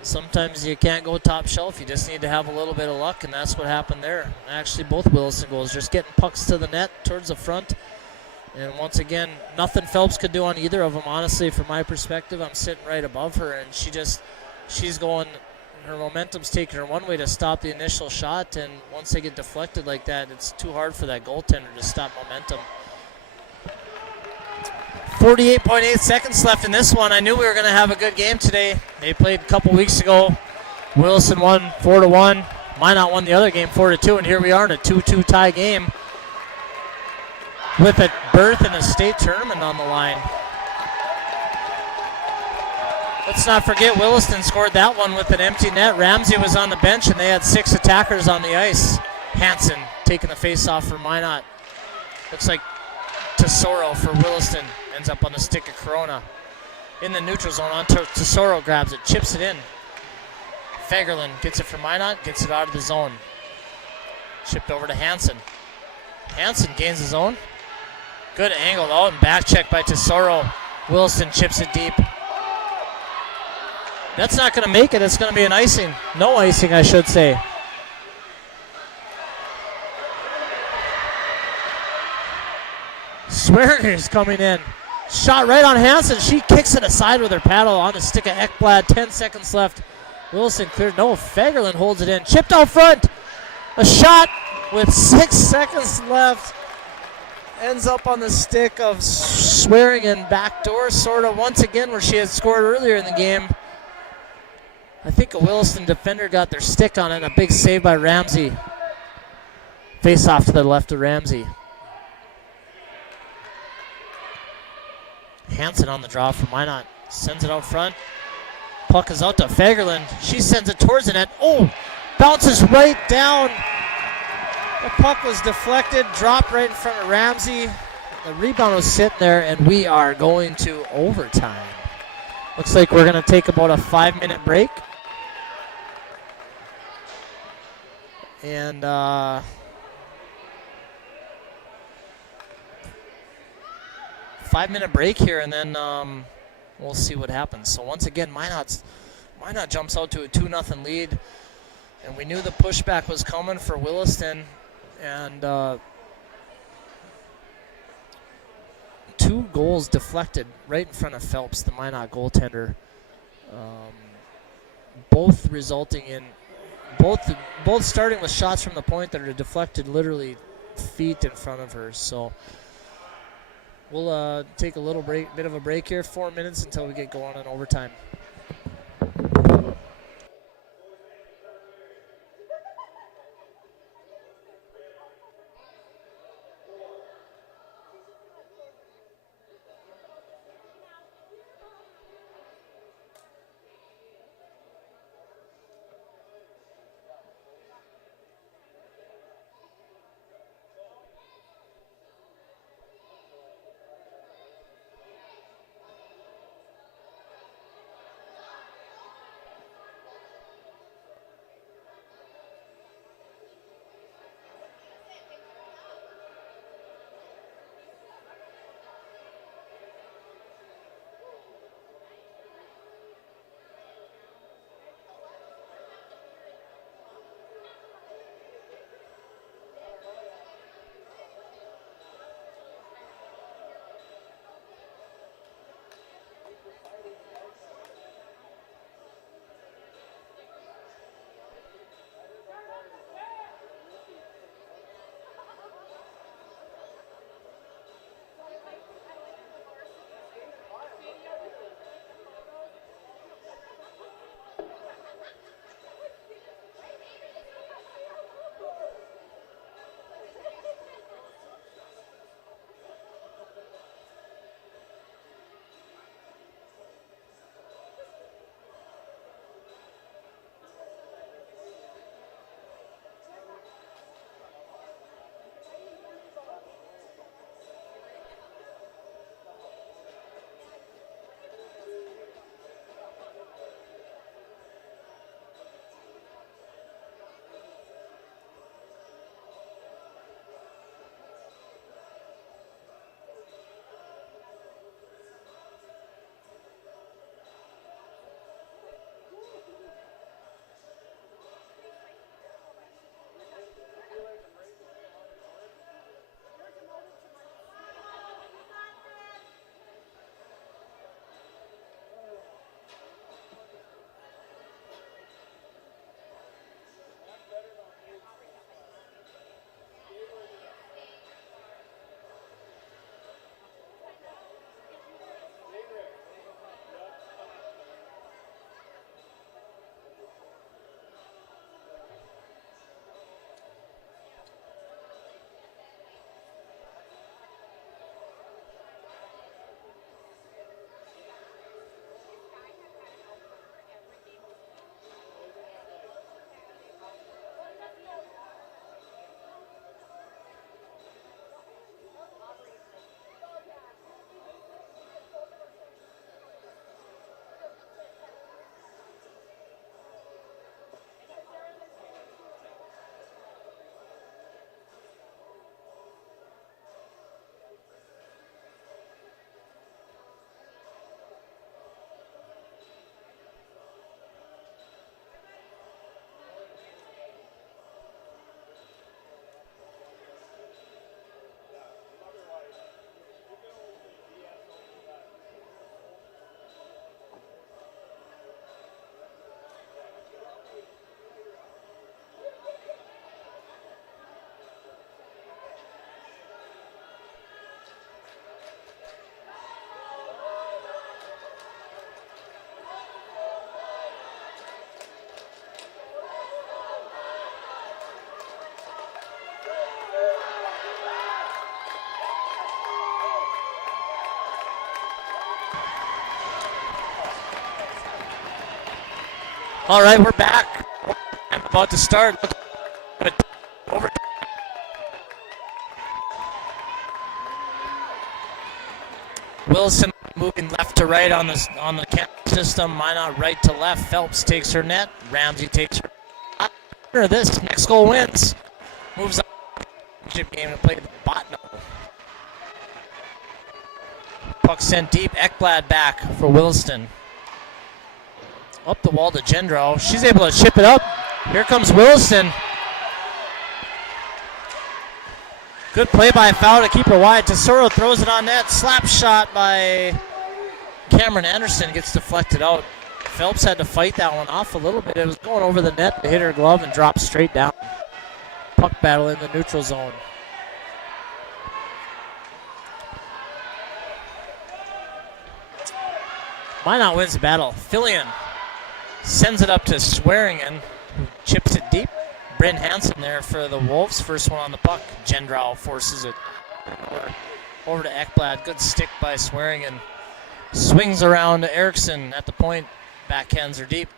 sometimes you can't go top shelf. You just need to have a little bit of luck, and that's what happened there. Actually, both Williston goals, just getting pucks to the net towards the front. And once again, nothing Phelps could do on either of them, honestly, from my perspective. I'm sitting right above her, and she's going, her momentum's taking her one way to stop the initial shot, and once they get deflected like that, it's too hard for that goaltender to stop momentum. 48.8 seconds left in this one. I knew we were going to have a good game today. They played a couple weeks ago. Williston won 4-1. Minot won the other game 4-2, and here we are in a 2-2 tie game with a berth in the state tournament on the line. Let's not forget Williston scored that one with an empty net. Ramsey was on the bench, and they had 6 attackers on the ice. Hansen taking the face-off for Minot. Looks like Tesoro for Williston ends up on the stick of Corona. in the neutral zone. On Tesoro grabs it, chips it in. Fagerlund gets it from Minot, gets it out of the zone. Chipped over to Hansen. Hansen gains his own. Good angle out and back check by Tesoro. Williston chips it deep. That's not going to make it. It's going to be an icing. No icing, I should say. Swearinger's coming in. Shot right on Hansen. She kicks it aside with her paddle on the stick of Ekblad. 10 seconds left. Williston cleared. No, Fagerlund holds it in. Chipped out front. A shot with 6 seconds left. Ends up on the stick of Swearingen. Backdoor sort of once again where she had scored earlier in the game. I think a Williston defender got their stick on it. A big save by Ramsey. Face off to the left of Ramsey. Hansen on the draw from Minot. Sends it out front. Puck is out to Fagerlund. She sends it towards the net. Oh! Bounces right down. The puck was deflected, dropped right in front of Ramsey. The rebound was sitting there, and we are going to overtime. Looks like we're going to take about a 5-minute break. And 5-minute break here, and then we'll see what happens. So once again, Minot jumps out to a 2-0 lead. And we knew the pushback was coming for Williston. And 2 goals deflected right in front of Phelps, the Minot goaltender. Both resulting in both starting with shots from the point that are deflected literally feet in front of her. So we'll take a bit of a break here, 4 minutes until we get going on overtime. All right, we're back. I'm about to start. Over. Williston moving left to right on the camera system. Minot right to left. Phelps takes her net. Ramsey takes her. This next goal wins. Moves on. Game to play the Botno. Puck sent deep. Ekblad back for Williston. Up the wall to Gendro. She's able to chip it up. Here comes Williston. Good play by Foul to keep her wide. Tesoro throws it on net. Slap shot by Cameron Anderson. Gets deflected out. Phelps had to fight that one off a little bit. It was going over the net to hit her glove and drop straight down. Puck battle in the neutral zone. Minot wins the battle. Fillion sends it up to Swearingen, who chips it deep. Bryn Hansen there for the Wolves. First one on the puck. Gendrow forces it over to Ekblad. Good stick by Swearingen. Swings around to Erickson at the point. Backhands are deep.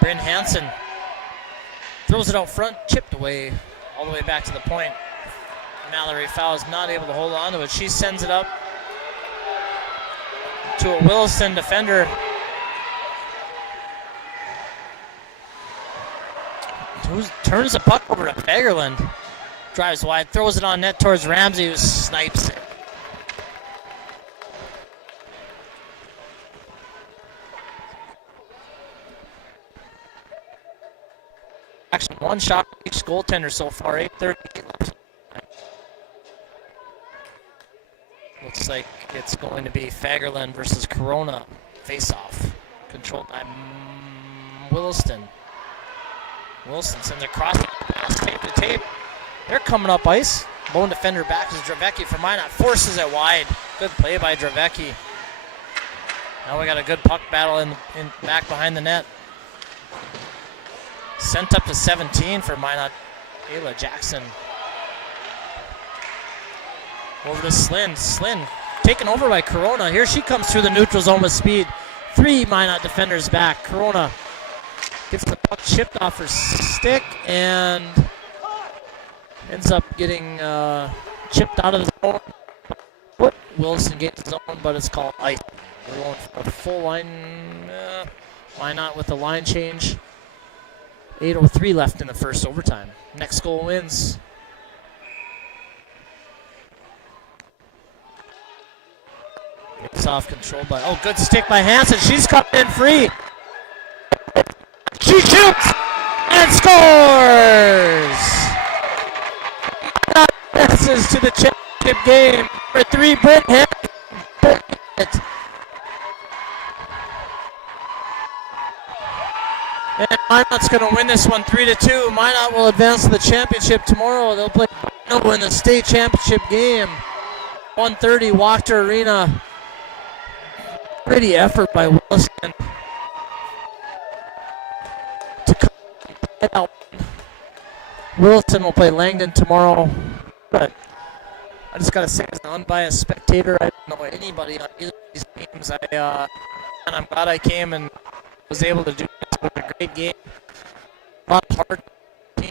Bryn Hansen throws it out front. Chipped away all the way back to the point. Mallory Fowl is not able to hold on to it. She sends it up to a Williston defender. Turns the puck over to Fagerland. Drives wide, throws it on net towards Ramsey, who snipes it. Actually, one shot for each goaltender so far. 8:30 left. Looks like it's going to be Fagerland versus Corona face-off. Controlled by Williston. Wilson sends a cross pass, tape to tape. They're coming up ice. Lone defender back is Dravecki for Minot. Forces it wide. Good play by Dravecki. Now we got a good puck battle in back behind the net. Sent up to 17 for Minot. Ayla Jackson. Over to Slynn. Slynn taken over by Corona. Here she comes through the neutral zone with speed. 3 Minot defenders back. Corona gets the puck chipped off her stick and ends up getting chipped out of the zone. Wilson gets the zone, but it's called ice. We're going for a full line. Minot with the line change. 8:03 left in the first overtime. Next goal wins. It's off controlled by, good stick by Hansen. She's coming in free. She shoots and scores! Passes to the championship game for 3. Bryn Hansen. And Minot's going to win this one 3-2. Minot will advance to the championship tomorrow. They'll play in the state championship game. 1:30 Wachter Arena. Pretty effort by Williston to come out. Williston will play Langdon tomorrow. But I just got to say, as an unbiased spectator, I don't know anybody on either of these games. And I'm glad I came and was able to do this. It was a great game. A lot of hard team.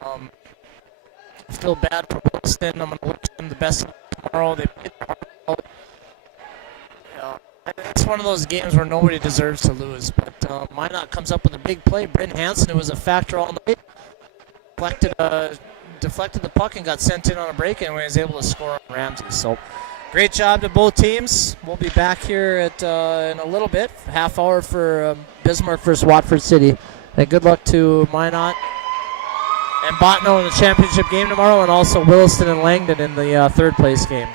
I feel bad for Williston. I'm going to wish them the best tomorrow. They played their heart out. It's one of those games where nobody deserves to lose. But Minot comes up with a big play. Bryn Hansen, who was a factor all night, deflected the puck and got sent in on a break, and was able to score on Ramsey. So great job to both teams. We'll be back here in a little bit, half hour for Bismarck versus Watford City. And good luck to Minot and Botno in the championship game tomorrow, and also Williston and Langdon in the third place game.